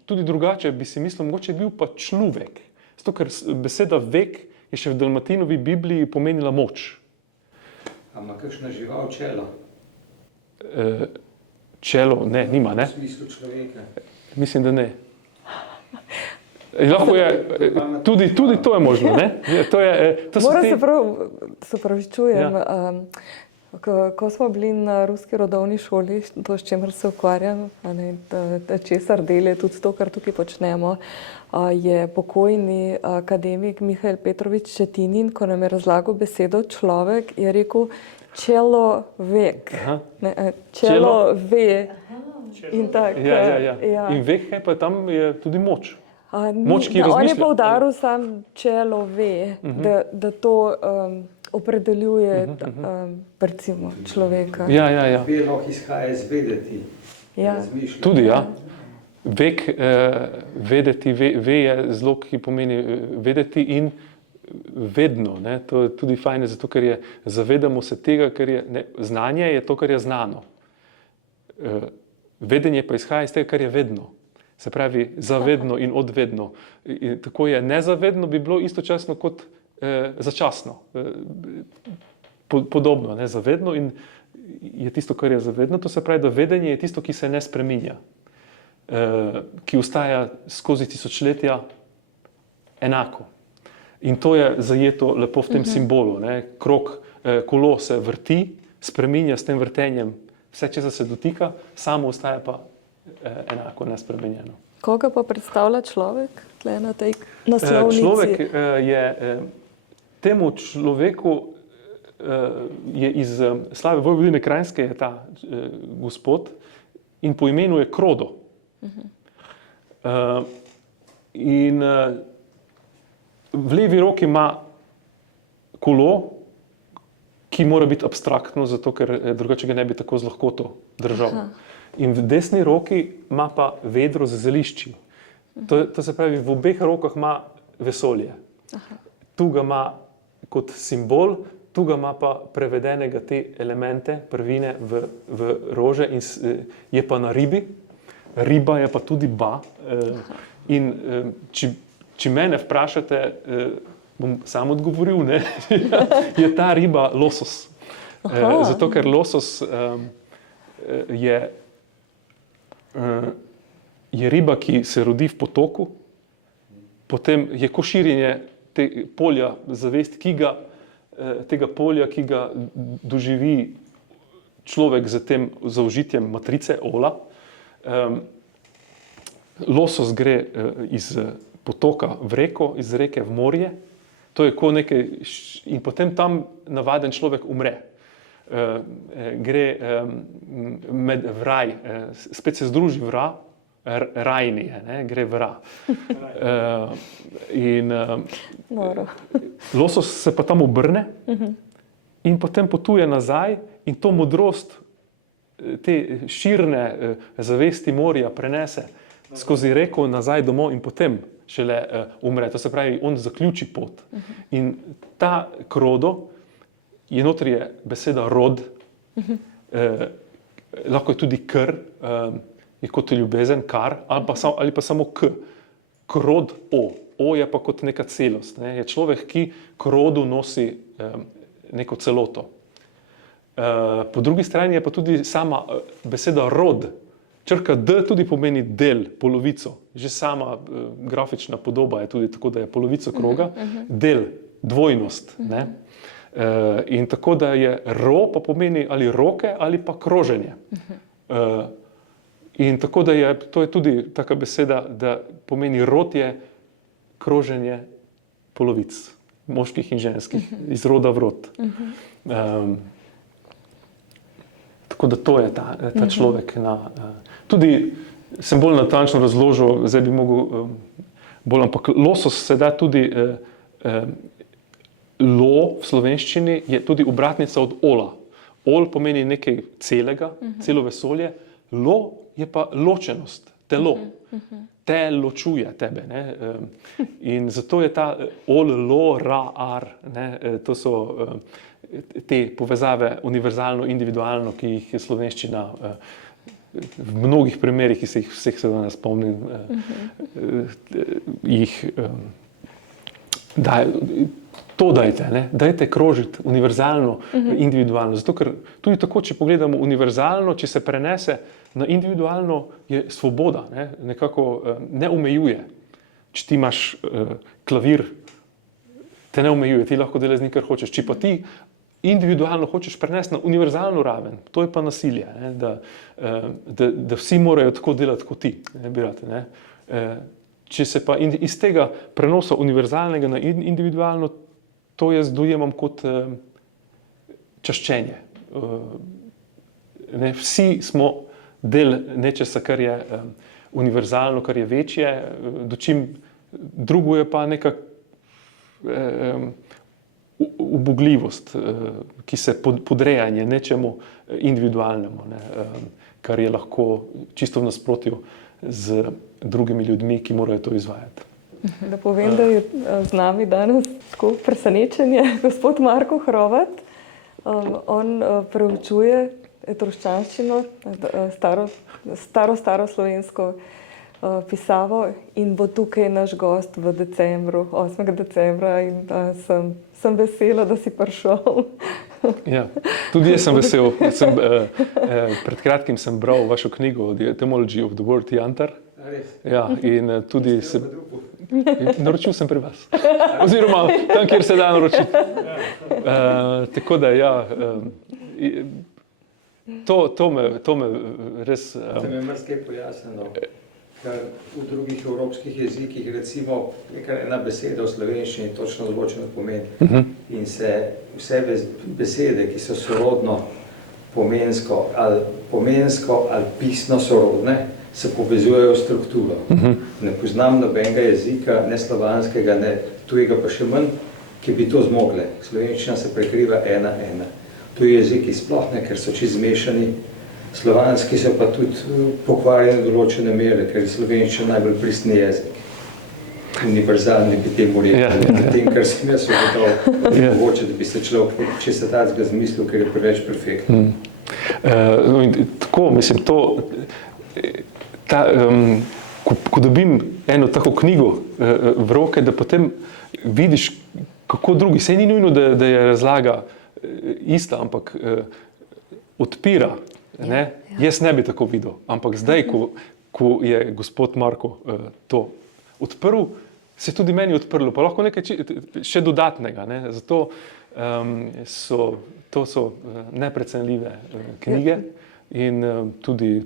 tudi drugače, bi si mislil, mogoče je bil pa človek. Zato, ker beseda vek je še v Dalmatinovi Bibliji pomenila moč. A ima kakšna žival čelo? Čelo, ne, nima, ne? V smislu človeka. Mislim, da ne. Lahko je, tudi to je možno, ne? Moram se opravičujem. Ko smo bili na ruski rodovni šoli, to, s čemer se ukvarjam, česar del je tudi to, kar tukaj počnemo, je pokojni akademik Mihail Petrovič Šetinin, ko nam je razlagal besedo človek, je rekel človek. Človek. In tak. Ja. In vek, pa tam je tudi moč. Moč, ki razmišlja. On je poudaril sam človek, da to opredeljuje recimo človeka. Ja. Ve lahko izhaja iz vedeti. Ja. Tudi, ja. Vek, vedeti, ve je zelo, ki pomeni vedeti in vedno, ne? To je tudi fajn, zato ker zavedamo se tega, ker znanje je to, kar je znano. Vedenje pa izhaja iz tega, kar je vedno. Se pravi, zavedno in odvedno. In tako je nezavedno, bi bilo istočasno kot začasno. Podobno, ne? Zavedno in je tisto, kar je zavedno. To se pravi, da vedenje je tisto, ki se ne spreminja, ki ostaja skozi tisočletja enako. In to je zajeto lepo v tem simbolu, ne? Kolo se vrti, spreminja s tem vrtenjem vse, česa se dotika, samo ostaja pa enako nespremenjeno. Koga pa predstavlja človek tle na tej naslovnici? Človek je, temu človeku je iz Slave Vojvodine Kranjske je ta gospod in po imenu je Krodo. In v levi roki ima kolo, ki mora biti abstraktno, zato ker drugače ga ne bi tako z lahkoto držal. In v desni roki ima pa vedro z zelišči. To se pravi, v obeh rokah ima vesolje. Tu ga ima kot simbol, tu ga ima pa prevedenega te elemente, prvine v rože in je pa na ribi. Riba je pa tudi ba. In če mene vprašate, bom sam odgovoril, ne? Je ta riba losos. Zato, ker losos je riba, ki se rodi v potoku, potem je ko širjenje polja zavesti, tega polja, ki ga doživi človek z tem zaužitjem matrice ola. Losos gre iz potoka v reko, iz reke v morje, to je ko nekaj, in potem tam navaden človek umre. Gre v raj, spet se združi rajnije, ne? Gre v ra. In losos se pa tam obrne in potem potuje nazaj in to modrost te širne zavesti morja prenese skozi reko nazaj domov in potem šele umre. To se pravi, on zaključi pot. In ta krodo, je notri je beseda rod, lahko je tudi kr, je kot ljubezen, kar, ali pa samo k. Krod o. O je pa kot neka celost. Ne? Je človek, ki k rodu nosi neko celoto. Po drugi strani je pa tudi sama beseda rod. Črka D tudi pomeni del, polovico. Že sama grafična podoba je tudi tako, da je polovico kroga, del, dvojnost. Ne? In tako, da je ro pa pomeni ali roke ali pa kroženje. In tako, da je, to je tudi taka beseda, da pomeni rod je kroženje polovic, moških in ženskih, iz roda v rod. Tako da to je ta človek. Tudi sem bolj natančno razložil, zdaj bi mogel bolj, ampak losos se da tudi, lo v slovenščini je tudi obratnica od ola. Ol pomeni nekaj celega, celo vesolje, lo je pa ločenost, telo. Te ločuje tebe. Ne? In zato je ta ol, lo, ra, ar, ne? To so te povezave univerzalno, individualno, ki jih je slovenščina v mnogih primerih, ki se jih vseh se danes spomnim, jih to dajte, ne? Dajte krožiti univerzalno, individualno. Zato, ker tudi tako, če pogledamo univerzalno, če se prenese na individualno, je svoboda, ne? Nekako ne omejuje. Če ti imaš klavir, te ne omejuje, ti lahko delaš z njim, kar hočeš. Če pa ti individualno hočeš prenesti na univerzalno raven, to je pa nasilje, ne? Da vsi morajo tako delati kot ti, ne? Bi rad, ne? Če se pa iz tega prenosa univerzalnega na individualno, to jaz dojemam kot čaščenje. Ne? Vsi smo del nečesa, kar je univerzalno, kar je večje, dočim drugo je pa neka ubogljivost, ki se podrejanje nečemu individualnemu, ne? Kar je lahko čisto v nasprotju z drugimi ljudmi, ki morajo to izvajati. Da povem, da je z nami danes tako presenečenje gospod Marko Hrovat. On preučuje etruščanščino, staro slovensko pisavo in bo tukaj naš gost v decembru, 8. decembra in sem vesela, da si prišel. Ja, tudi jaz sem vesel. Pred kratkim sem bral vašo knjigo The Etymology of the Word Jantar. Ja, in tudi naročil sem pri vas. Oziroma tam, kjer se da naročiti. Tako da ja, to me res... To me marsikaj pojasnilo, ker v drugih evropskih jezikih recimo ena beseda v slovenščini točno določeno pomeni. In se vse besede, ki so sorodno pomensko ali pisno sorodne, se povezujejo v strukturo. Ne poznam nobenega jezika, ne slovanskega, ne tujega, pa še manj, ki bi to zmogle. Slovenščina se prekriva ena. Tuji jeziki sploh ne, ker so čisto zmešani. Slovanski so pa tudi pokvarjeni do določene mere, ker je slovenščina najbolj pristni jezik. Univerzalni bi temu rekel. Tem, kar sem jaz ugotovil, mogoče, da bi se človek česa takega zmislil, ker je preveč perfektno. Tako, mislim, ko dobim eno tako knjigo v roke, da potem vidiš, kako drugi, saj ni nujno, da je razlaga ista, ampak odpira. Ne? Jaz ne bi tako videl, ampak zdaj, ko je gospod Marko to odprl, se je tudi meni odprlo, pa lahko nekaj še dodatnega. Ne? Zato to so neprecenljive knjige in tudi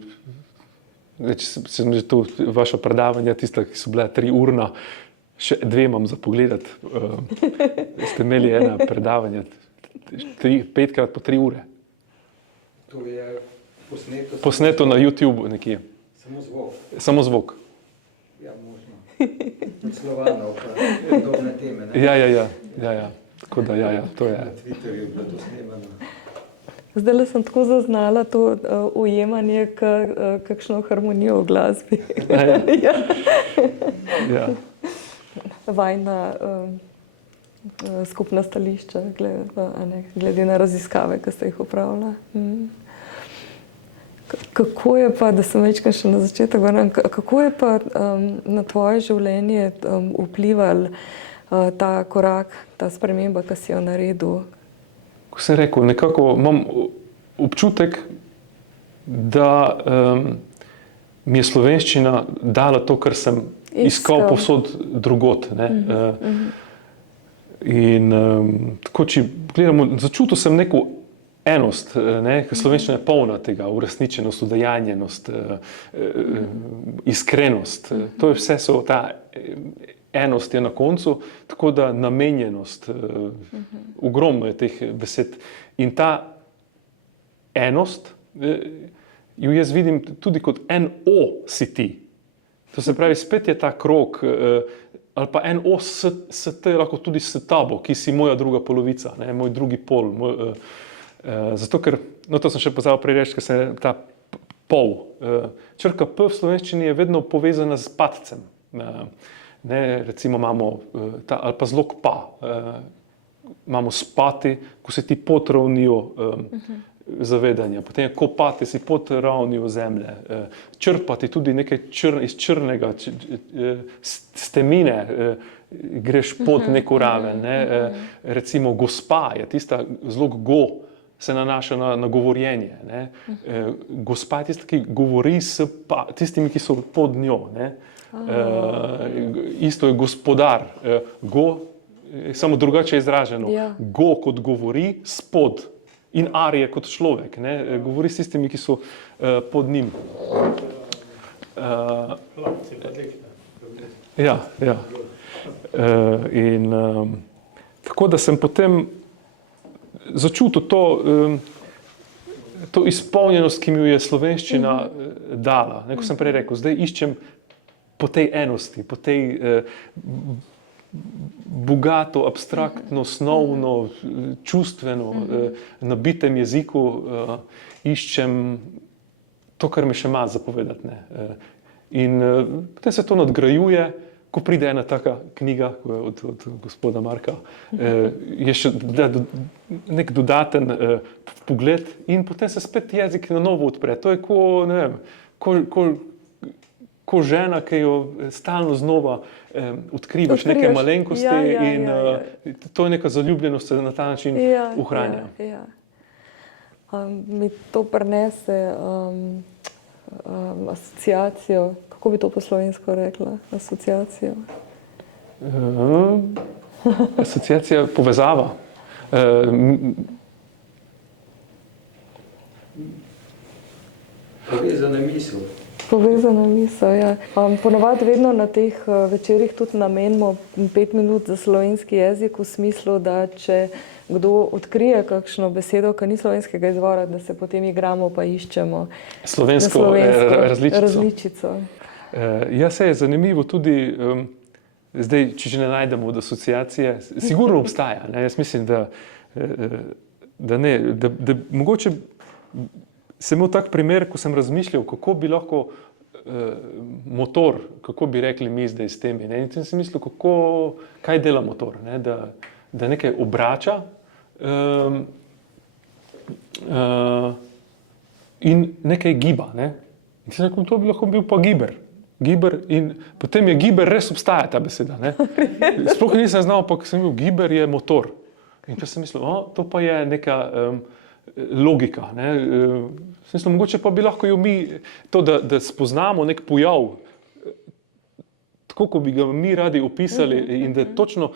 sem že tu vaša predavanja, tista, ki so bila 3-urna, še 2 imam za pogledati. Ste imeli ena predavanja, 5x po 3 ure. To je posneto na YouTube nekje. Samo zvok. Ja, možno. Slovanov, pa podobne teme. Ne? Ja. Tako da, to je. Na Twitterju je bilo to snemano. Zdaj sem tako zaznala to ujemanje, kakšno harmonijo v glasbi. Ja. Ja. Vajna skupna stališča, glede na raziskave, ki ste jih opravila. Kako je pa, da sem večkrat še na začetek vrnem, kako je pa na tvoje življenje vplival ta korak, ta sprememba, ki si jo naredil? Ko sem rekel, nekako imam občutek, da mi je slovenščina dala to, kar sem iskal povsod drugod. In tako, če gledamo, začutil sem neko enost, ker slovenščina je polna tega, uresničenost, udejanjenost, iskrenost. To je vse, so ta enost je na koncu, tako da namenjenost, ogromno je teh besed. In ta enost, jo jaz vidim tudi kot NO si ti. To se pravi, spet je ta krog, ali pa NO s te lahko tudi s tabo, ki si moja druga polovica, moj drugi pol. Zato, ker, no to sem še pozabil prej reči, ker se ta pol. Črka P v slovenščini je vedno povezana z padcem. Recimo imamo ta, ali pa zlog pa. Imamo spati, ko se ti pod ravnijo zavedanja. Potem je kopati si pod ravnijo zemlje. Črpati tudi nekaj iz črnega, stemine, greš pod neko raven. Recimo gospa je tista, zlog go se nanaša na govorjenje. Gospa je tista, ki govori s tistimi, ki so pod njo. Isto je gospodar. Go, samo drugače izraženo. Go kot govori spod. In ar je kot človek. Govori s tistimi, ki so pod njim. Ja. In tako da sem potem začutil to izpolnjenost, ki mi jo je slovenščina dala. Ko sem prej rekel, zdaj iščem po tej enosti, po tej bogato, abstraktno, snovno, čustveno nabitem jeziku, iščem to, kar mi še ima zapovedati. In potem se to nadgrajuje, ko pride ena taka knjiga od gospoda Marka, je še nek dodaten pogled in potem se spet jezik na novo odpre. To je ko žena, ki jo stalno znova odkrivaš neke malenkosti in to je neka zaljubljenost, se na ta način ohranja. Mi to prinese asociacijo. Kako bi to po slovensko rekla? Asociacijo? Asociacija, povezava. Povezana misel. Povezana misel, ja. Ponavadi vedno na teh večerih tudi namenimo 5 minut za slovenski jezik v smislu, da če kdo odkrije kakšno besedo, ki ni slovenskega izvora, da se potem igramo pa iščemo slovensko različico. Ja, se je zanimivo tudi, zdaj, če že ne najdemo od asociacije, sigurno obstaja. Jaz mislim, da mogoče sem imel tak primer, ko sem razmišljal, kako bi lahko motor, kako bi rekli mi zdaj s temi. In sem mislil, kaj dela motor, da nekaj obrača in nekaj giba. In sem rekel, to bi lahko bil pa giber. In potem je giber, res obstaja ta beseda. Sploh nisem znal, pa ko sem bil giber, je motor. In pa sem mislil, to pa je neka logika. Sem mislil, mogoče pa bi lahko jo mi, to, da spoznamo nek pojav, tako, ko bi ga mi radi opisali in da točno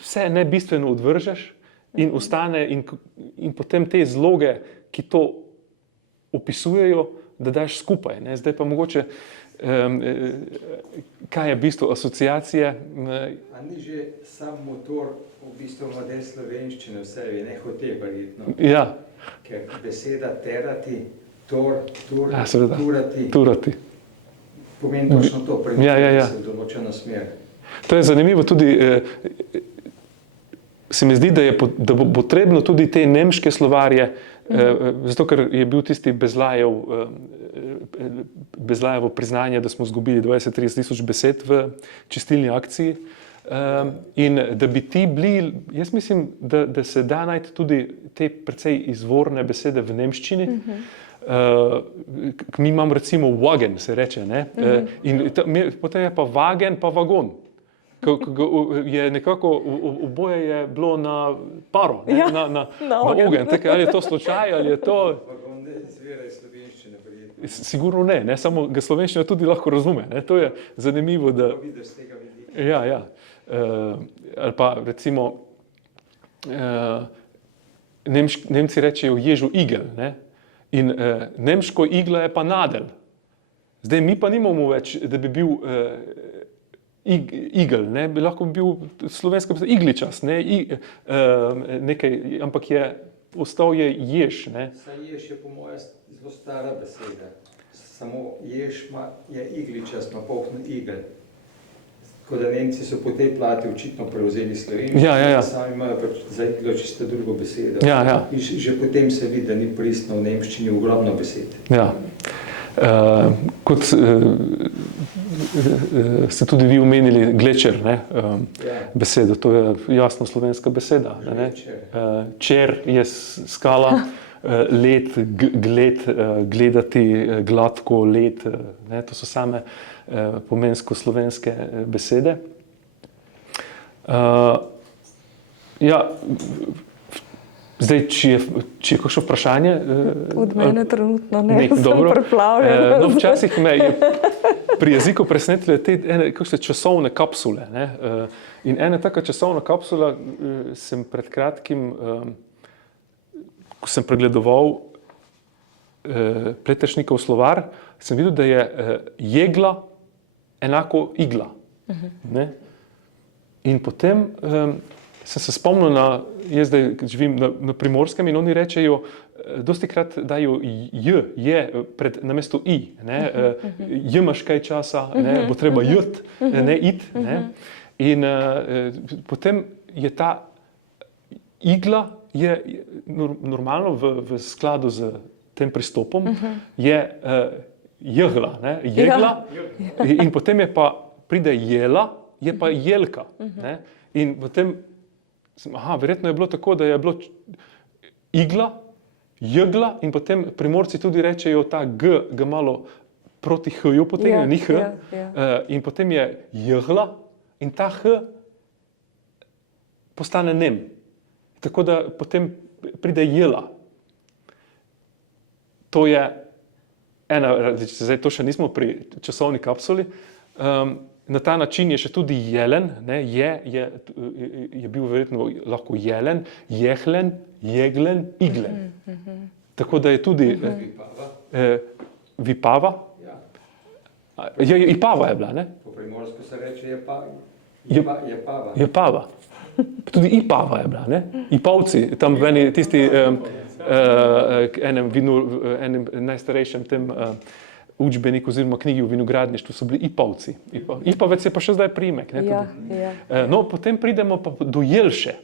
vse nebistveno odvržeš in ostane in potem te zloge, ki to opisujejo, da daš skupaj. Zdaj pa mogoče kaj je bistvo asociacije? A ni že sam motor v bistvu model slovenščine v sebi, ne hote verjetno? Ja. Ker beseda terati, turati, pomeni točno to, premikati se v določeno smer. To je zanimivo tudi, se mi zdi, da bo potrebno tudi te nemške slovarje Zato, ker je bil tisti Bezlajevo priznanje, da smo izgubili 20-30 tisoč besed v čistilni akciji. In da bi ti bili, jaz mislim, da se da najti tudi te precej izvorne besede v nemščini. Mi imamo recimo wagen, se reče, ne? In potem je pa wagen pa vagon. Je nekako, oboje je bilo na paro, ne? Ja, na na ogenj. ogenj. Tako, ali je to slučaj, ali je to... Vagon ne izvira iz slovenščine, verjetno. Sigurno ne, samo ga slovenščina tudi lahko razume. Ne? To je zanimivo, da... To vidiš z tega vidika. Ja. Ali pa recimo Nemci rečejo ježu igel, ne? In nemško igla je pa nadel. Zdaj mi pa nimamo več, da bi bil igel, ne? Bi lahko bil slovenska beseda igličas, ne? Nekaj, ampak ostal je jež. Ne? Saj jež je po moje zelo stara beseda. Samo jež je igličas, ima polkno igel. Tako da Nemci so po tej plati očitno prevzeli slovenščino, Ja. sami imajo pač za iglo čisto drugo besedo. Ja. In že potem se vidi, da ni pristno v nemščini ogromno besed. Ja. Kot ste tudi vi omenili glečer, ne? Besedo, to je jasno slovenska beseda. Ne? Čer je skala, led, gled, gledati, gladko, led, ne? To so same pomensko slovenske besede. Ja, zdaj, če je kakšno vprašanje? Od mene trenutno ne, sem dobro. preplavljena. No, včasih me je pri jeziku presenetile te kakšne časovne kapsule. Ne? In ena taka časovna kapsula sem pred kratkim, ko sem pregledoval Pleteršnikov slovar, sem videl, da je jegla enako igla. Ne? In potem sem se spomnil jaz zdaj živim na Primorskem in oni rečejo, dostikrat dajo je namesto i. Ne? Imaš kaj časa, ne? Bo treba jt, ne it. Ne? In potem je ta igla normalno v skladu z tem pristopom je jegla, ne? Jegla, in potem je pa pride jela, je pa jelka. Ne? In potem, verjetno je bilo tako, da je bilo igla, jegla in potem Primorci tudi rečejo ta ga malo proti h-ju potegne, ni h. In potem je jegla in ta h postane nem. Tako da potem pride jela. To je ena, zdaj to še nismo pri časovni kapsuli, na ta način je še tudi jelen, ne? Je bil verjetno lahko jelen, jehlen, jeglen, iglen. Tako da je tudi vipava. Ipava je bila, ne? Po primorsko se reče je pava. Je pava. Tudi ipava je bila, ne? Ipavci, tam v eni tisti enem najstarejšem tem učbeniku oziroma knjigi o vinogradništvu so bili ipavci. Ipavec je pa še zdaj priimek. Ja. No, potem pridemo pa do jelše.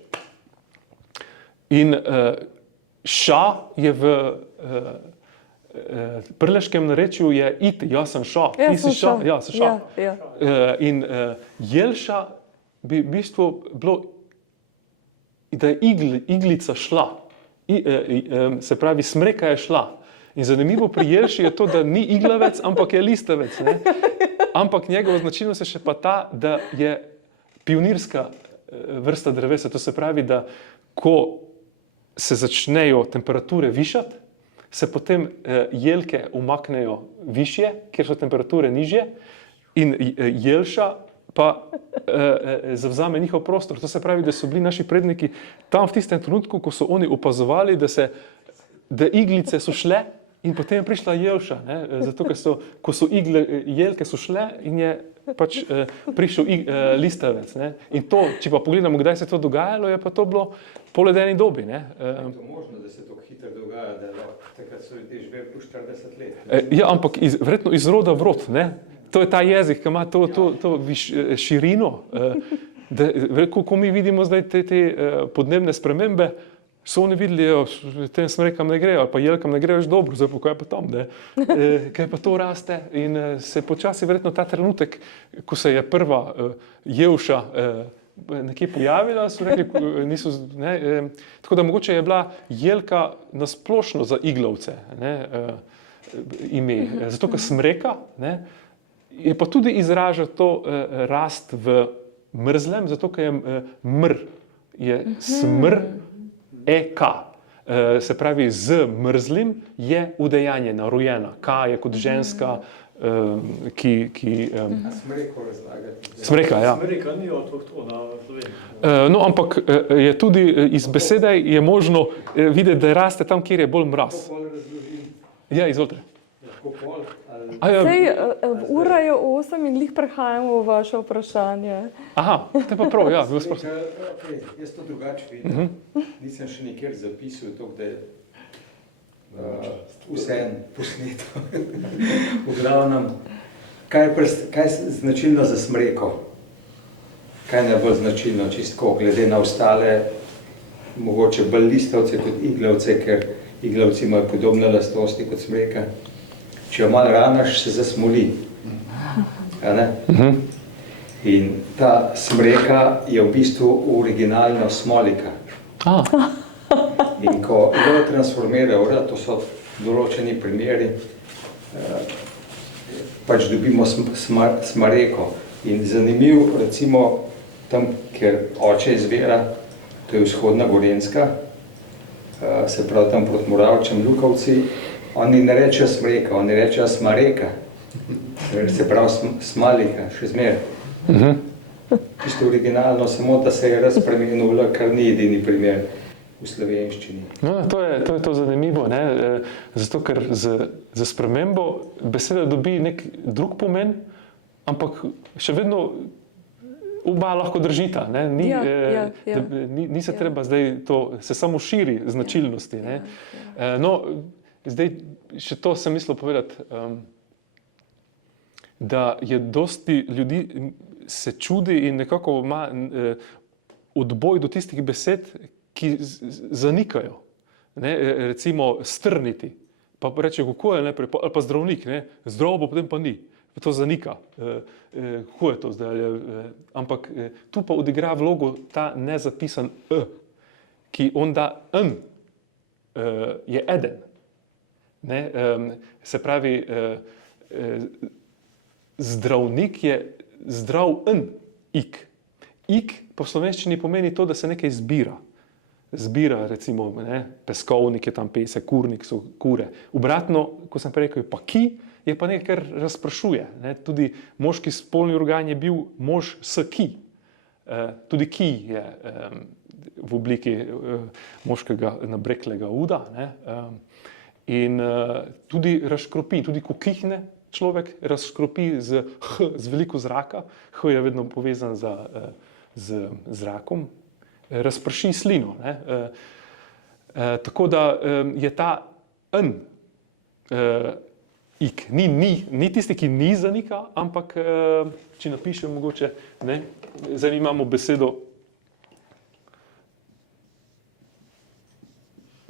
In ša je v prleškem narečju je it, jaz sem ša, ti si ša, ja, sem ša. In jelša bi v bistvu bilo, da je iglica šla. Se pravi, smreka je šla. In zanimivo pri jelši je to, da ni iglavec, ampak je listavec. Ne? Ampak njegova značilnost je še pa ta, da je pionirska vrsta drevesa. To se pravi, da ko se začnejo temperature višati, se potem jelke umaknejo višje, kjer so temperature nižje in jelša pa zavzame njihov prostor. To se pravi, da so bili naši predniki tam v tistem trenutku, ko so oni opazovali, da iglice so šle in potem je prišla jelša. Ne? Zato, ko so jelke so šle in je pač prišel listavec. Ne? In to, če pa pogledamo, kdaj se je to dogajalo, je pa to bilo po ledeni dobi. Ne? Je to možno, da se to hitro dogaja, da takrat so ljudje živeli po 40 let? Ja, ampak verjetno iz roda v rod. Ne? To je ta jezik, ki ima to širino. Ko mi vidimo zdaj te podnebne spremembe, so oni videli, tem smrekam ne gre, ali pa jelkam ne gre več dobro, zdaj pa kaj pa tam, ne? Kaj pa to raste in se je počasi verjetno ta trenutek, ko se je prva jelša nekje pojavila, so rekli, tako da mogoče je bila jelka nasplošno za iglavce, ne, ime, zato ker smreka, ne, je pa tudi izraža to rast v mrzlem, zato ker je je smr, se pravi z mrzlim je udejanjena, rojena, je kot ženska, Smreko razlagati. Smreka, ja. Smreka ni avtohtona Slovenija. No, ampak je tudi iz besede je možno videti, da raste tam, kjer je bolj mraz. Lahko pol razložim. Ja, izvolite. Lahko pol ali... Sej, ura je 8 in glih prehajamo v vaše vprašanje. Aha, to je pa prav, ja. Okay, jaz to drugače vidim. Nisem še nikjer zapisal to, da je vseeno posneto. V glavnem, kaj je značilno za smreko? Kaj je najbolj značilno, čistko, glede na ostale, mogoče bolj listavce kot iglavce, ker iglavci imajo podobne lastnosti kot smreka. Če jo malo ranaš, se zasmoli. In ta smreka je v bistvu originalna smolika. In ko jo transformira v to so določeni primeri, pač dobimo smareko. In zanimiv, recimo, tam, kjer oče izvira, to je vzhodna Gorenjska, se pravi tam proti Moravčem, Ljukovci, oni ne rečejo smreka, oni rečejo smareka, se pravi smalika, še zmeraj. Čisto originalno, samo da se je razpremenil, kar ni edini primer v slovenščini. No, to je to zanimivo, ne? Zato ker za spremembo beseda dobi nek drug pomen, ampak še vedno oba lahko držita. Ne? Ni se treba zdaj to, se samo širi značilnosti. Ne? No, zdaj še to sem mislil povedati, da je dosti ljudi se čudi in nekako ima odboj do tistih besed, ki zanikajo. Ne? Recimo strniti, pa reče, kako je najprej, ali pa zdravnik, ne? Zdravo bo, potem pa ni. To zanika. Kako je to zdaj? Ampak tu pa odigra vlogo ta nezapisan ki onda je eden. Ne? Se pravi, zdravnik je zdrav ik. Ik po slovenščini pomeni to, da se nekaj zbira. Zbira, recimo, ne, peskovnik je tam pesek, kurnik so kure. Obratno, ko sem prej rekel, pa ki, je pa nekaj, kar razprašuje. Ne. Tudi moški spolni organ je bil mož s ki. Tudi ki je v obliki moškega nabreklega uda. Ne. In tudi razškropi, tudi ko kihne človek, razškropi z veliko zraka, h je vedno povezan z zrakom, razprši slino. Ne. Tako da je ta ik, ni tisti, ki ni zanika, ampak če napišem mogoče, ne, zdaj imamo besedo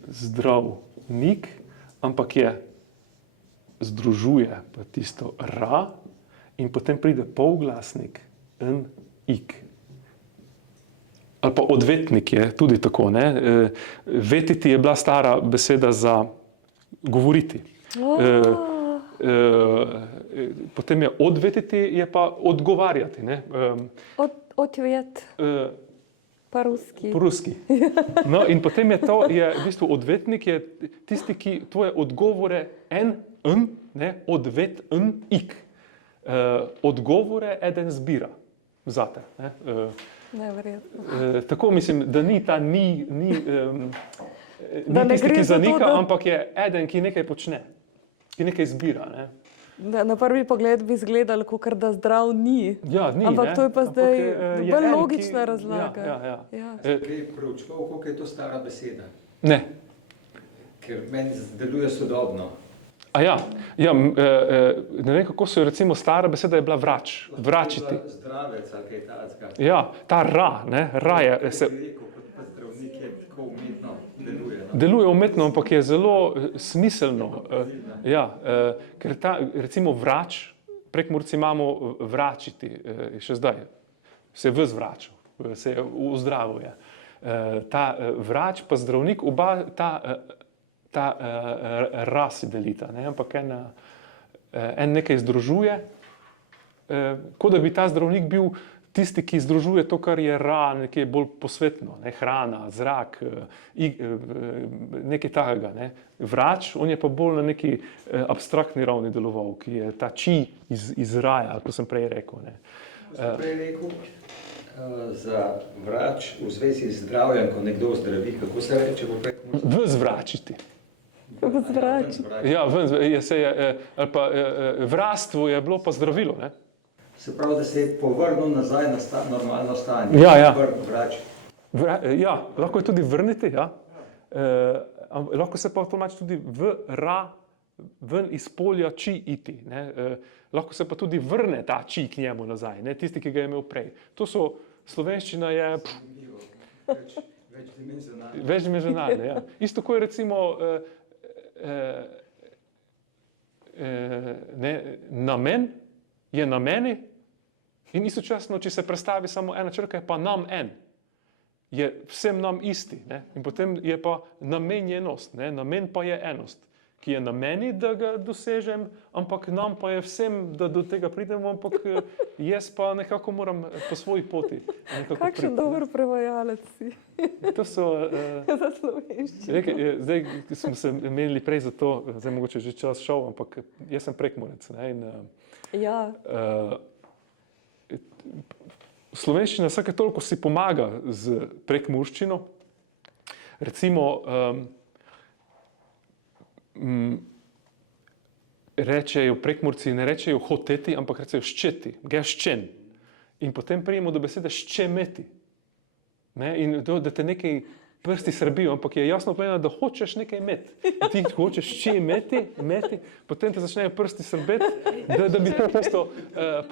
zdravnik, ampak je združuje pa tisto ra in potem pride polglasnik ik. Ali pa odvetnik je tudi tako, ne? Vetiti je bila stara beseda za govoriti. Potem je odvetiti, je pa odgovarjati. Ne? Odvet, pa ruski. Po ruski. No, in potem je to, v bistvu odvetnik je tisti, ki tvoje odgovore ne, odvet ik. Odgovore eden zbira zate. Ne? Neverjetno. Tako mislim, da ni ta ni tisti, ki zanika, ampak je eden, ki nekaj počne, ki nekaj zbira. Ne? Na prvi pogled bi izgledalo, kakor da zdrav ni. Ja, ni, ampak ne? to je pa zdaj bolj en, logična razlaga. Kaj preučval, koliko je to stara beseda? Ne. Ker meni deluje sodobno. Ne vem, kako so jo, recimo, stara beseda je bila vrač, vračiti. Zdravec ali kaj takega. Ja, ta ra, ne, ra je. Rekel, kot pa zdravnik je tako umetno deluje umetno, ampak je zelo smiselno. Ker recimo vrač, Prekmurci imamo vračiti, še zdaj, se je vzvračal, se je uzdravil. Ta vrač pa zdravnik, oba ta rasi delita, ne? Ampak en nekaj združuje, kot da bi ta zdravnik bil tisti, ki združuje to, kar je nekaj bolj posvetno, ne? Hrana, zrak, nekaj takega. Ne? Vrač, on je pa bolj na neki abstraktni ravni deloval, ki je ta či iz raja, kot sem prej rekel. Ne? Sem prej rekel, za vrač v zvezi z zdravjem, ko nekdo zdravi, kako se reče v Prekmurju? Vzvračiti. Vzvračiti. Ja, ali pa vrastvo je bilo pa zdravilo, ne? Se pravi, da se je povrnil nazaj na normalno stanje. Vrač. Ja, lahko je tudi vrniti, ja. Lahko se pa tolmači tudi ven iz polja či iti. Ne? Lahko se pa tudi vrne ta či k njemu nazaj, ne? Tisti, ki ga je imel prej. To so, slovenščina je večdimenzionalna. Ja. Isto kot je recimo namen je na meni in istočasno, če se predstavi samo ena črka, je pa nam en. Je vsem nam isti. Ne? In potem je pa namenjenost, ne? Namen pa je enost, ki je na meni, da ga dosežem, ampak nam pa je vsem, da do tega pridemo, ampak jaz pa nekako moram po svoji poti. Kakšen dober prevajalec si. To so... Za slovenščino. Zdaj smo se menili prej za to, zdaj mogoče že čas šel, ampak jaz sem Prekmurec. Ne? In, ja. Slovenščina vsake toliko si pomaga z prekmurščino. Recimo, rečejo Prekmurci, ne rečejo hoteti, ampak rečejo ščeti, ščen. In potem prijemo do besede ščemeti. Ne? In da te nekaj prsti srbijo, ampak je jasno povedano, da hočeš nekaj imeti. Ti hočeš imeti, potem te začnejo prsti srbeti, da bi to tisto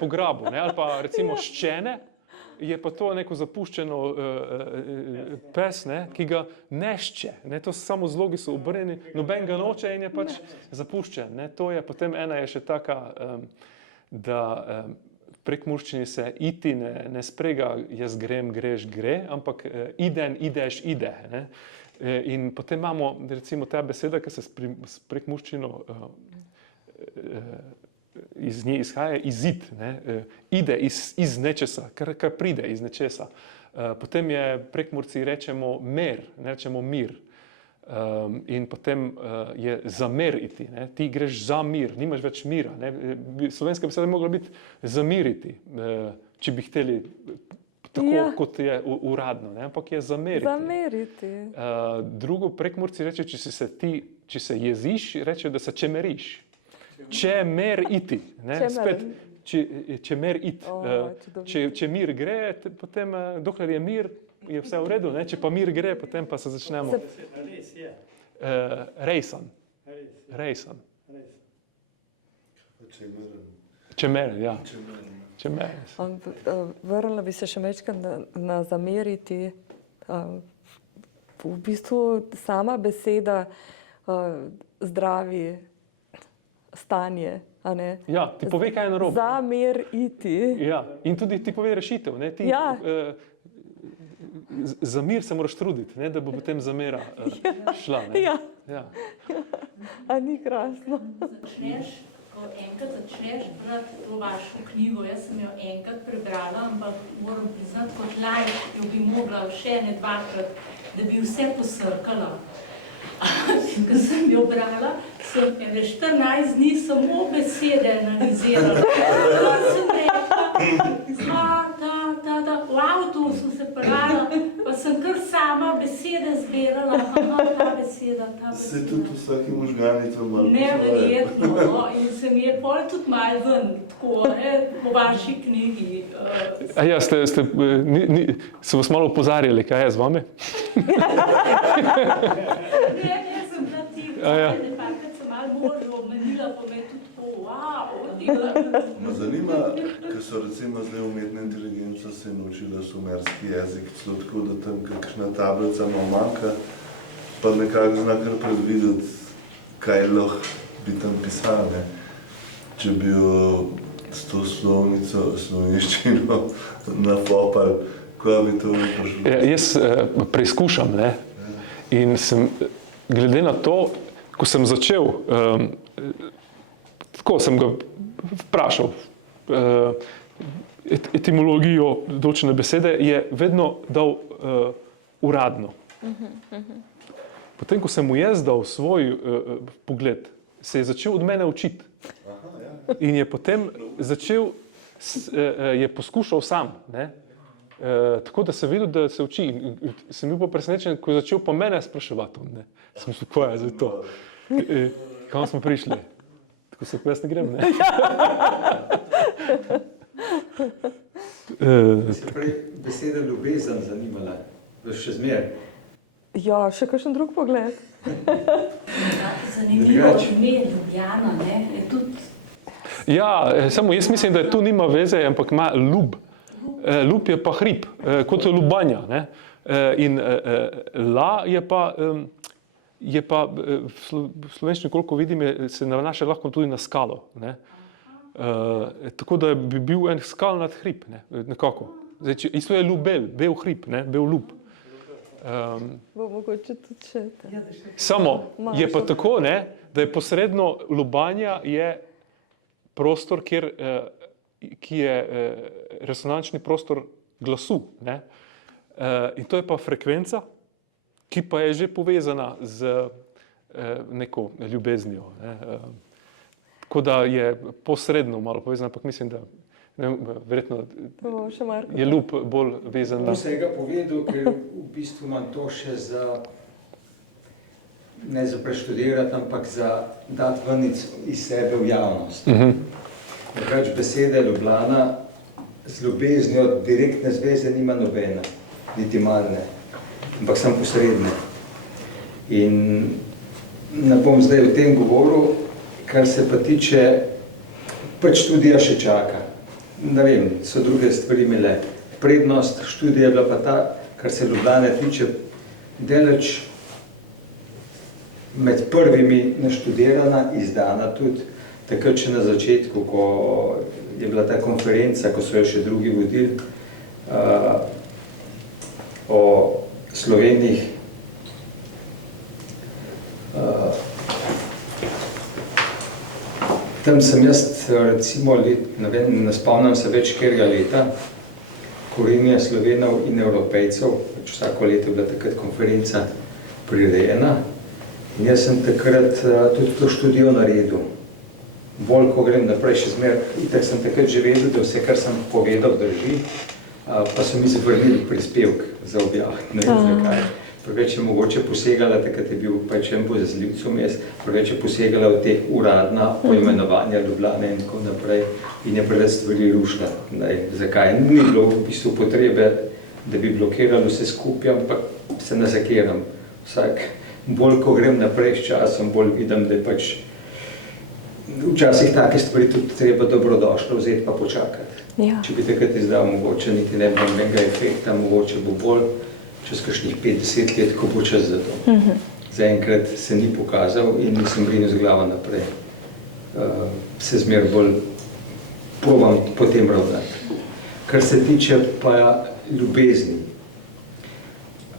pograbil. Ne? Ali pa recimo ščene, je pa to neko zapuščeno pes, ne? Ki ga nešče. Ne? To samo zlogi so obrnjeni, noben ga noče in je pač zapuščen. Ne? To je potem ena je še taka, da v prekmurščini se iti ne sprega jaz grem, greš, gre, ampak iden, ideš, ide. Ne? In potem imamo recimo ta beseda, ki se s prekmurščino iz nje izhaja izid, ne? Ide iz nečesa, kar pride iz nečesa. Potem je Prekmurci rečemo mer, ne rečemo mir. In potem je zameriti, ne? Ti greš za mir, nimaš več mira. Ne? Slovenska beseda bi mogla biti zamiriti, če bi hteli tako, kot je uradno, ne? Ampak je zameriti. Drugo Prekmurci reče, če se jeziš, rečejo, da se čemeriš. Čemer iti, ne? Spet, čemer iti. Če mir gre, potem, dokler je mir, je vse v redu, ne? Če pa mir gre, potem pa se začnemo. Rejsan. Čemer, ja. Čemer. Vrnila bi se še majčkeno na zameriti. V bistvu sama beseda zdravi stanje, a ne? Ja, ti pove, kaj je narobe. Zameriti. Ja, in tudi ti pove rešitev, ne? Ti, za mir se moraš truditi, ne? Da bo potem zamera šla. Ne? Ja. A ni krasno? Ko enkrat začneš brati to vašo knjigo, jaz sem jo enkrat prebrala, ampak moram priznati, kot laik jo bi mogla še ne dvakrat, da bi vse posrkala. Ko sem jo brala, sem 14 dni samo besede analizirala. Sem rekla, v avtobusu se pelala, pa sem kar sama besede zbirala, ta beseda. Se tudi vsaki možgani to malo neverjetno, no? In se mi je pol tudi malo ven, tako, ne, po vaši knjigi. Ja, so vas malo opozarjali, kaj je z vami? Ne, sem bila tipa, nekajkrat sem malo možno omenila, pa me je tudi Me zanima, ker so recimo zdaj umetna inteligenca se naučila sumerski jezik, celo tako, da tam kakšna tablica malo manjka, pa nekako zna kar predvideti, kaj lahko bi tam pisal, ne. Če bi jo s to slovnico, slovenščino napopal, kaj bi to prišlo? Jaz preizkušam, ne, in sem, glede na to, ko sem začel, tako sem ga vprašal, etimologijo določene besede, je vedno dal uradno. Potem, ko sem mu jaz dal svoj pogled, se je začel od mene učiti. In je potem začel, je poskušal sam, ne? Tako da sem videl, da se uči. In sem bil pa presenečen, ko je začel pa mene spraševati. Ne? Sem mislil, kaj je zdaj to? Kam smo prišli? Tako se jaz ne grem, ne? Se prej beseda ljubezen zanimala, vas še zmeraj. Ja, še kakšen drug pogled? Zanimivo ime Ljubljana, ne? Je tudi Ja, samo jaz mislim, da tu nima veze, ampak ima ljub. Ljub je pa hrib, kot Ljubanja, ne? In la je pa v slovenščini, koliko vidim, se nanaša lahko tudi na skalo, ne? Tako da bi bil en skalnat hrib, ne? Nekako. Zdaj, isto je ljubel, bel hrib, ne? Bel ljub. Bo mogoče tudi še. Samo je pa tako, ne, da je posredno Ljubanja je prostor, ki je resonančni prostor glasu, ne. In to je pa frekvenca, ki pa je že povezana z neko ljubeznijo, ne. Tako da je posredno malo povezana, ampak mislim, da verjetno je ljub bolj vezan na... Vsega povedal, ker v bistvu imam to še za, ne za preštudirati, ampak za dati ven iz sebe v javnost. Drugač beseda Ljubljana z ljubeznijo direktne zveze nima nobena, niti malne, ampak samo posredne. In ne bom zdaj o tem govoril, kar se pa tiče, pač študija še čaka. Ne vem, so druge stvari imele prednost, študija je bila pa ta, kar se Ljubljane tiče, daleč med prvimi naštudirana, izdana tudi, takrat še na začetku, ko je bila ta konferenca, ko so jo še drugi vodili, o Slovenih, tam sem jaz, recimo, ne vem, ne spomnim se več katerega leta, korenja Slovenov in Evropejcev, pač vsako leto je bila takrat konferenca prirejena. In jaz sem takrat tudi to študijo naredil. Bolj, ko grem naprej, še zmeraj, itak sem takrat že vedel, da vse, kar sem povedal, drži, pa so mi zavrnili prispevek za objaviti, ne vem zakaj. Preveč je mogoče posegala, takrat je bil pač en bozazljivcov mest, preveč je posegala v teh uradna poimenovanja Ljubljane in tako naprej in je preveč stvari rušila. Zakaj? Ni bilo v bistvu potrebe, da bi blokirali vse skupaj, ampak se ne zakiram. Vsak, bolj ko grem naprej s časom, bolj vidim, da je pač včasih take stvari tudi treba dobrodošlo vzeti pa počakati. Ja. Če bi takrat izdal, mogoče niti ne bi nobenega efekta, mogoče bo bolj čez kakšnih 5-10 let, ko bo čas za to. Zaenkrat se ni pokazal in nisem brinil z glava naprej. Se zmeraj bolj probam potem ravnati. Kar se tiče pa ljubezni.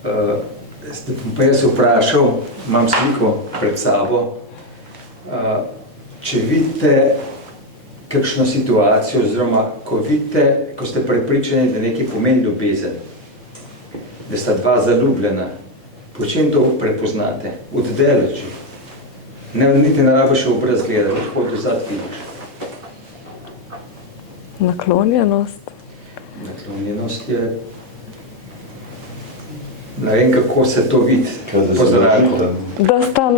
Pa jaz vprašal, imam sliko pred sabo, če vidite kakšno situacijo, oziroma ko vidite, ko ste prepričani, da nekaj pomeni ljubezen, da sta dva zaljubljena, po čem to prepoznate? Od daleč. Niti ne rabiš v obraz gledati, lahko od vzad vidiš. Naklonjenost. Naklonjenost je... Ne vem, kako se to vidi po zraku. Da sta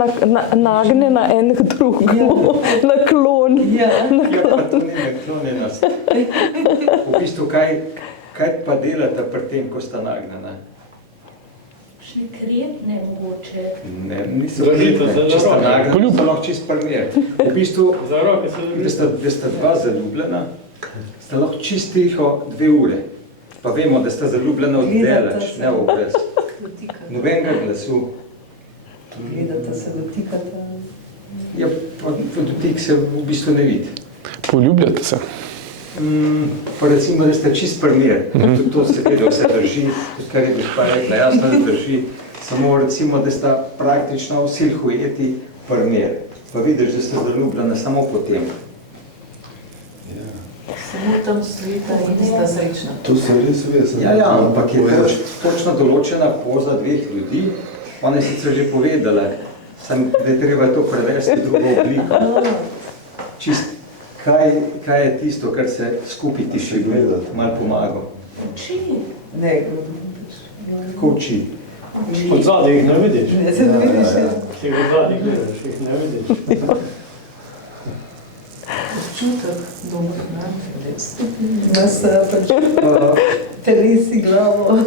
nagnjena en k drugemu. Naklon. Ja, pa to ni naklonjenost. V bistvu, kaj pa delata pri tem, ko sta nagnjena? še kretne mogoče. Ne, niso kretne. Če sta nagnjena, so lahko čist primer. V bistvu, da sta dva zaljubljena, sta lahko čist tiho 2 ure. Pa vemo, da sta zaljubljena od daleč, ne v obraz. Nobenega glasu. Gledate se, dotikate. Ja, pa dotik se v bistvu ne vidi. Poljubljate se. Pa recimo, da ste čist primer. Tudi to seveda vse drži, tudi kar je gospa rekla, jasno, da drži. Samo recimo, da sta praktično vsi ujeti primer. Pa vidiš, da ste zaljubljena samo potem. Samo tam stojita in sta srečna. To sem res ves. Ja, ampak je točno določena poza dveh ljudi. Ona je sicer že povedala, da je treba to prevesti v drugo obliko. Čist, kaj je tisto, kar se skupaj tiši gledati, malo pomaga? Oči. Ne, Kako oči? Od zadnje jih ne vidiš. ne se ne vidiš. Ti od zadnje gledaš, jih ne vidiš. Občutek doma, nas pač telesi glavo.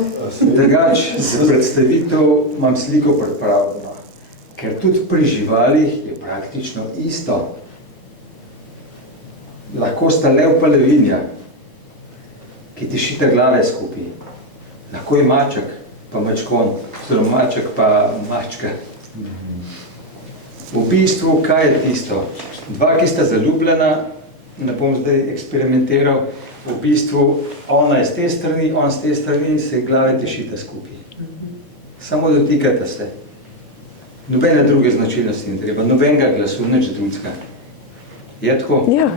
Drugač, za predstavitev imam sliko pripravljeno, ker tudi pri živalih je praktično isto. Lahko sta lev pa levinja, ki tišita glave skupaj. Lahko je maček pa mačkon, oziroma maček pa mačka. V bistvu, kaj je tisto? Dva, ki sta zaljubljena, ne bom zdaj eksperimentiral, v bistvu ona je z te strani, on z te strani in se glave tišita skupaj. Samo dotikata se. Nobene druge značilnosti ni treba, nobenega glasu, nič drugega. Je tako? Ja.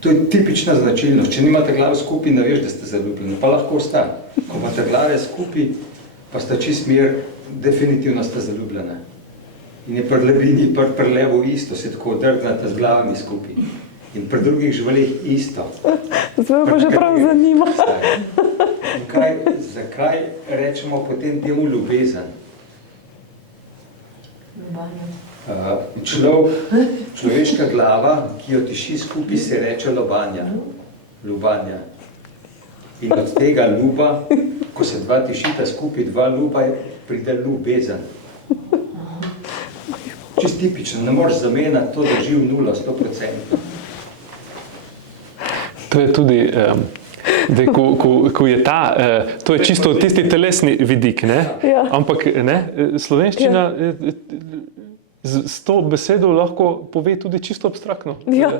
To je tipična značilnost. Če nimate glave skupaj, ne veš, da ste zaljubljeni. Pa lahko sta. Ko imate glave skupaj, pa sta čist mir, definitivno sta zaljubljena. In je pri lebini, pri levu isto, se tako drgnete z glavami skupaj. In pri drugih živalih isto. Zdaj me pa že prav zanima. Zakaj rečemo potem temu ljubezen? Človeška glava, ki jo tiši skupaj, se reče lobanja. Ljubanja. In od tega ljuba, ko se dva tišita skupaj, dva ljuba, pride ljubezen. Čist tipično, ne moreš zamenjati, to drži v 0-100%. To je tudi, ko je ta, to je čisto tisti telesni vidik, ne? Ja. Ampak ne, slovenščina s to besedo lahko pove tudi čisto abstraktno. Ja,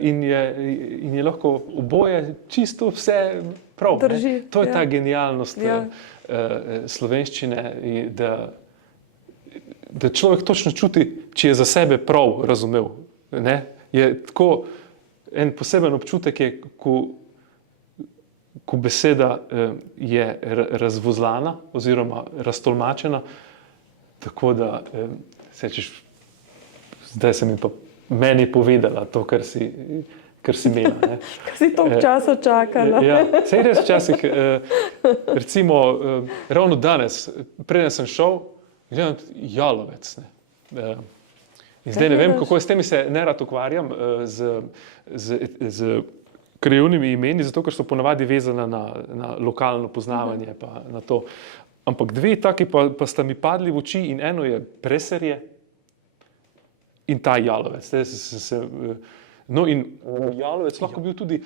In je lahko oboje čisto vse prav. Drži, Ne? To je ta ja. genialnost Ja. slovenščine, da človek točno čuti, če je za sebe prav razumel. Ne? Je tako en poseben občutek, je, ko beseda je razvozlana oziroma raztolmačena, tako da sečeš, zdaj sem pa meni povedala to, kar si imela. Ne? Ko si toliko časa čakala. Ja, saj res včasih, recimo, ravno danes, preden sem šel, gledam jalovec. Ne? In zdaj ne vem, kako s temi se nerad ukvarjam z krajevnimi imeni, zato ker so ponavadi vezana na lokalno poznavanje pa na to. Ampak dve taki pa sta mi padli v oči in eno je preserje in ta jalovec. No in jalovec lahko bil tudi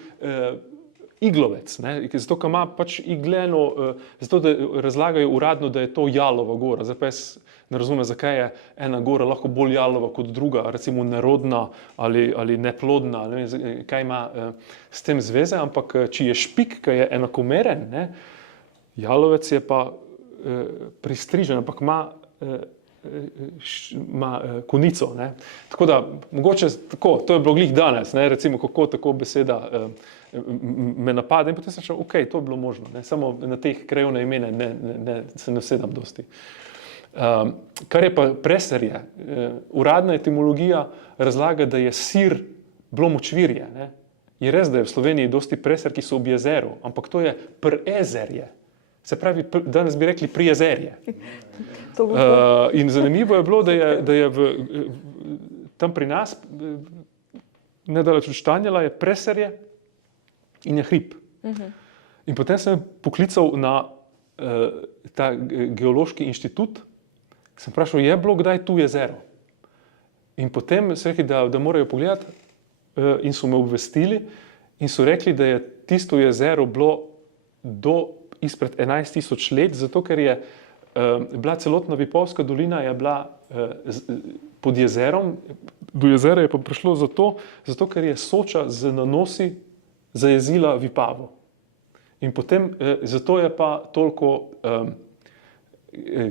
iglovec, ne? Zato, ker ima pač igleno, zato da razlagajo uradno, da je to jalova gora. Zdaj pa jaz ne razumem, zakaj je ena gora lahko bolj jalova kot druga, recimo nerodna ali neplodna, ne vem, kaj ima s tem zveze, ampak če je špik, ki je enakomeren, ne? Jalovec je pa pristrižen, ampak ima konico. Ne? Tako da, mogoče tako, to je bilo glih danes, ne? Recimo, kako tako beseda me napade in potem sem šel, ok, to je bilo možno, ne? Samo na teh krajevne imene se ne vsedam dosti. Kar je pa preserje, uradna etimologija razlaga, da je sir bilo močvirje. Ne? Je res, da je v Sloveniji dosti preser, ki so ob jezeru, ampak to je prezerje. Se pravi, danes bi rekli prijezerje. In zanimivo je bilo, da je tam pri nas, nedaleč od Štanjela, je preserje in je hrib. In potem sem poklical na ta geološki inštitut, sem vprašal, je bilo kdaj tu jezero? In potem so rekli, da morajo pogledati in so me obvestili in so rekli, da je tisto jezero bilo izpred 11 000 let, zato ker je bila celotna Vipavska dolina je bila pod jezerom, do jezera je pa prišlo zato ker je Soča z nanosi zajezila Vipavo. In potem zato je pa toliko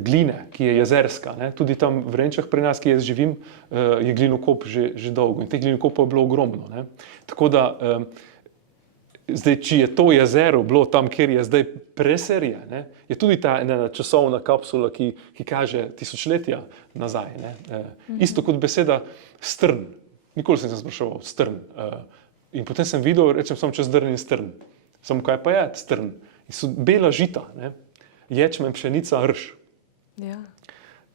gline, ki je jezerska. Ne? Tudi tam v Renčah pri nas, ki jaz živim, je glinokop že dolgo in teh glinokopov je bilo ogromno. Ne? Tako da, zdaj, če je to jezero bilo tam, kjer je zdaj preserje, ne? Je tudi ta ena časovna kapsula, ki kaže tisočletja nazaj. Ne? Isto kot beseda strn. Nikoli sem se spraševal, strn. In potem sem videl, rečem samo čez drn in strn. Samo kaj pa je strn? In so bela žita, ne? Ječmen, pšenica, rž. Ja.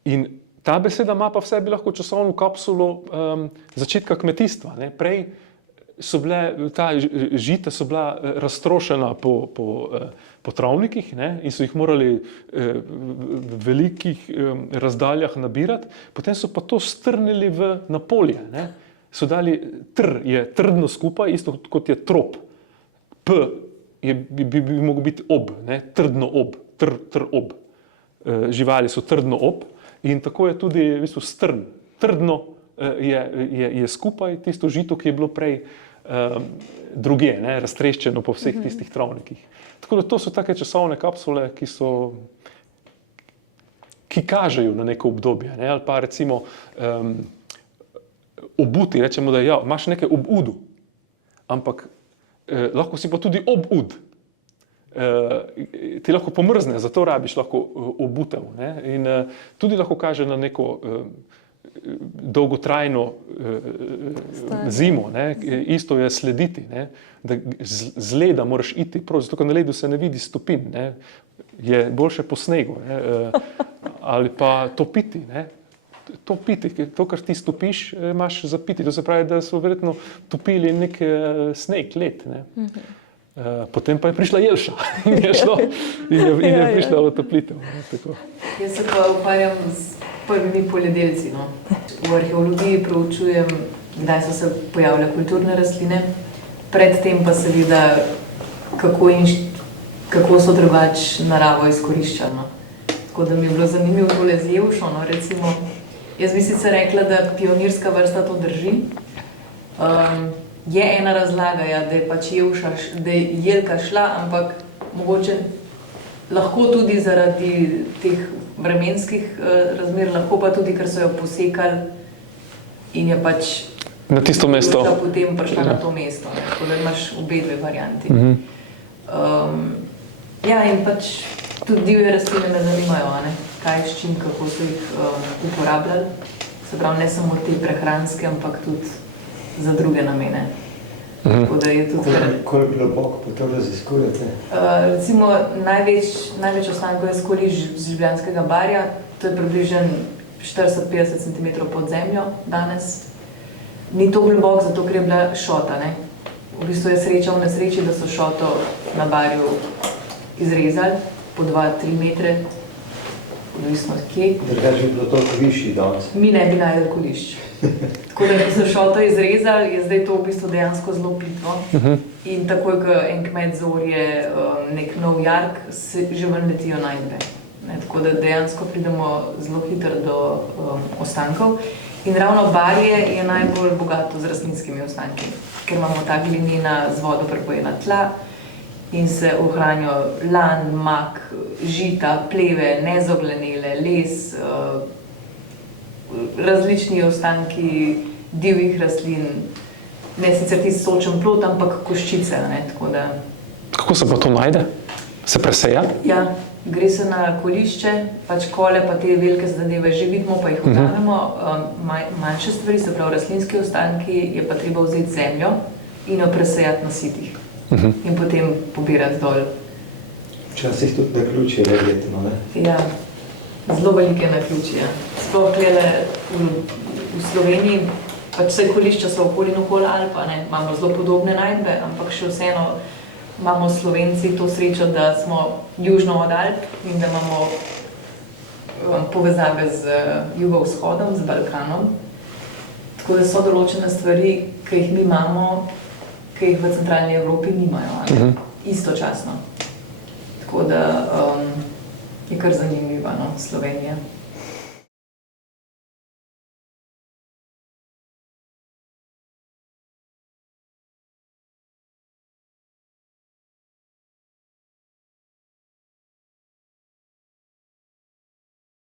In ta beseda ima pa v sebi lahko časovno kapsulo začetka kmetijstva. Ne? Prej so bile, ta žita so bila raztrošena po travnikih, ne? In so jih morali v velikih razdaljah nabirati, potem so pa to strnili na polje. Ne? So dali je trdno skupaj, isto kot je trop. P bi mogel biti ob, ne? Trdno ob. Ob. Živali so trdno ob in tako je tudi v bistvu strn. Trdno je skupaj tisto žito, ki je bilo prej drugje, ne, raztreščeno po vseh tistih travnikih. Tako da to so take časovne kapsule, ki kažejo na neko obdobje, ne, ali pa recimo obuti, rečemo, da imaš nekaj ob udu, ampak lahko si pa tudi ob ud. Ti lahko pomrzne, zato rabiš lahko obutev. Ne? In tudi lahko kaže na neko dolgotrajno zimo. Ne? Isto je slediti. Ne? Da z leda moraš iti, zato ker na ledu se ne vidi stopinj. Ne? Je boljše po snegu. Ne? Ali pa topiti. Ne? Topiti, to, kar ti stopiš, imaš za piti. To se pravi, da so verjetno topili nek sneg, led. Ne? Potem pa je prišla jelša in je prišla otoplitev. Jaz se pa ukvarjam s prvimi poljedelci. No. V arheologiji proučujem, kdaj so se pojavile kulturne rastline, predtem pa seveda, kako so drugače naravo izkoriščali. No. Tako da mi je bilo zanimivo tole z jelšo. No. Recimo, jaz bi sicer rekla, da pionirska vrsta to drži. Je ena razlaga, ja, da je pač jelka šla, ampak mogoče lahko tudi zaradi teh vremenskih razmer, lahko pa tudi, ker so jo posekali in je pač na tisto mesto potem prišla na to mesto. Ne? Tako da imaš obe dve varianti. Ja, in pač tudi divje rastline me zanimajo, ne? Kaj, s čim, kako so jih uporabljali. Se pravi, ne samo te prehranske, ampak tudi za druge namene. Tako da je tudi... Koliko globoko pa to raziskujete? Recimo, največ ostankov je skoli z Ljubljanskega barja, to je približno 40-50 cm pod zemljo danes. Ni to globoko, zato ker je bila šota, ne? V bistvu je sreča v nesreči, da so šoto na barju izrezali po 2-3 metre, odvisno od kje. Drugače bi bilo toliko višji danes. Mi ne bi najdel kolišč. Tako da, ko so šoto izrezali, je zdaj to v bistvu dejansko zelo plitvo. In takoj, ko en kmet zorje nek nov jark, se že ven letijo najdbe. Tako da dejansko pridemo zelo hitro do ostankov. In ravno barje je najbolj bogato z rastlinskimi ostanki, ker imamo ta glinena z vodo prepojena tla in se ohranijo lan, mak, žita, pleve, nezoglenele, les, različni ostanki divjih rastlin, ne sicer tisti sočen plod, ampak koščice. Ne, tako da... Kako se pa to najde? Se preseja? Ja, gre se na kolišče, pač kole pa te velike zadeve že vidimo, pa jih vzamemo. Manjše stvari, se pravi rastlinski ostanki, je pa treba vzeti zemljo in jo presejati na sitih. In potem pobirati dol. Včasih tudi na ključje verjetno, ne? Ja. Zelo velike naključje. Sploh v Sloveniji, pač vse kolišča so okoli Alpa, ne? Imamo zelo podobne najdbe, ampak še vseeno imamo Slovenci to srečo, da smo južno od Alp in da imamo povezave z jugovzhodom, z Balkanom. Tako da so določene stvari, ki jih mi imamo, ki jih v centralni Evropi nimajo, istočasno. Tako da Je kar zanimiva, no, Slovenija.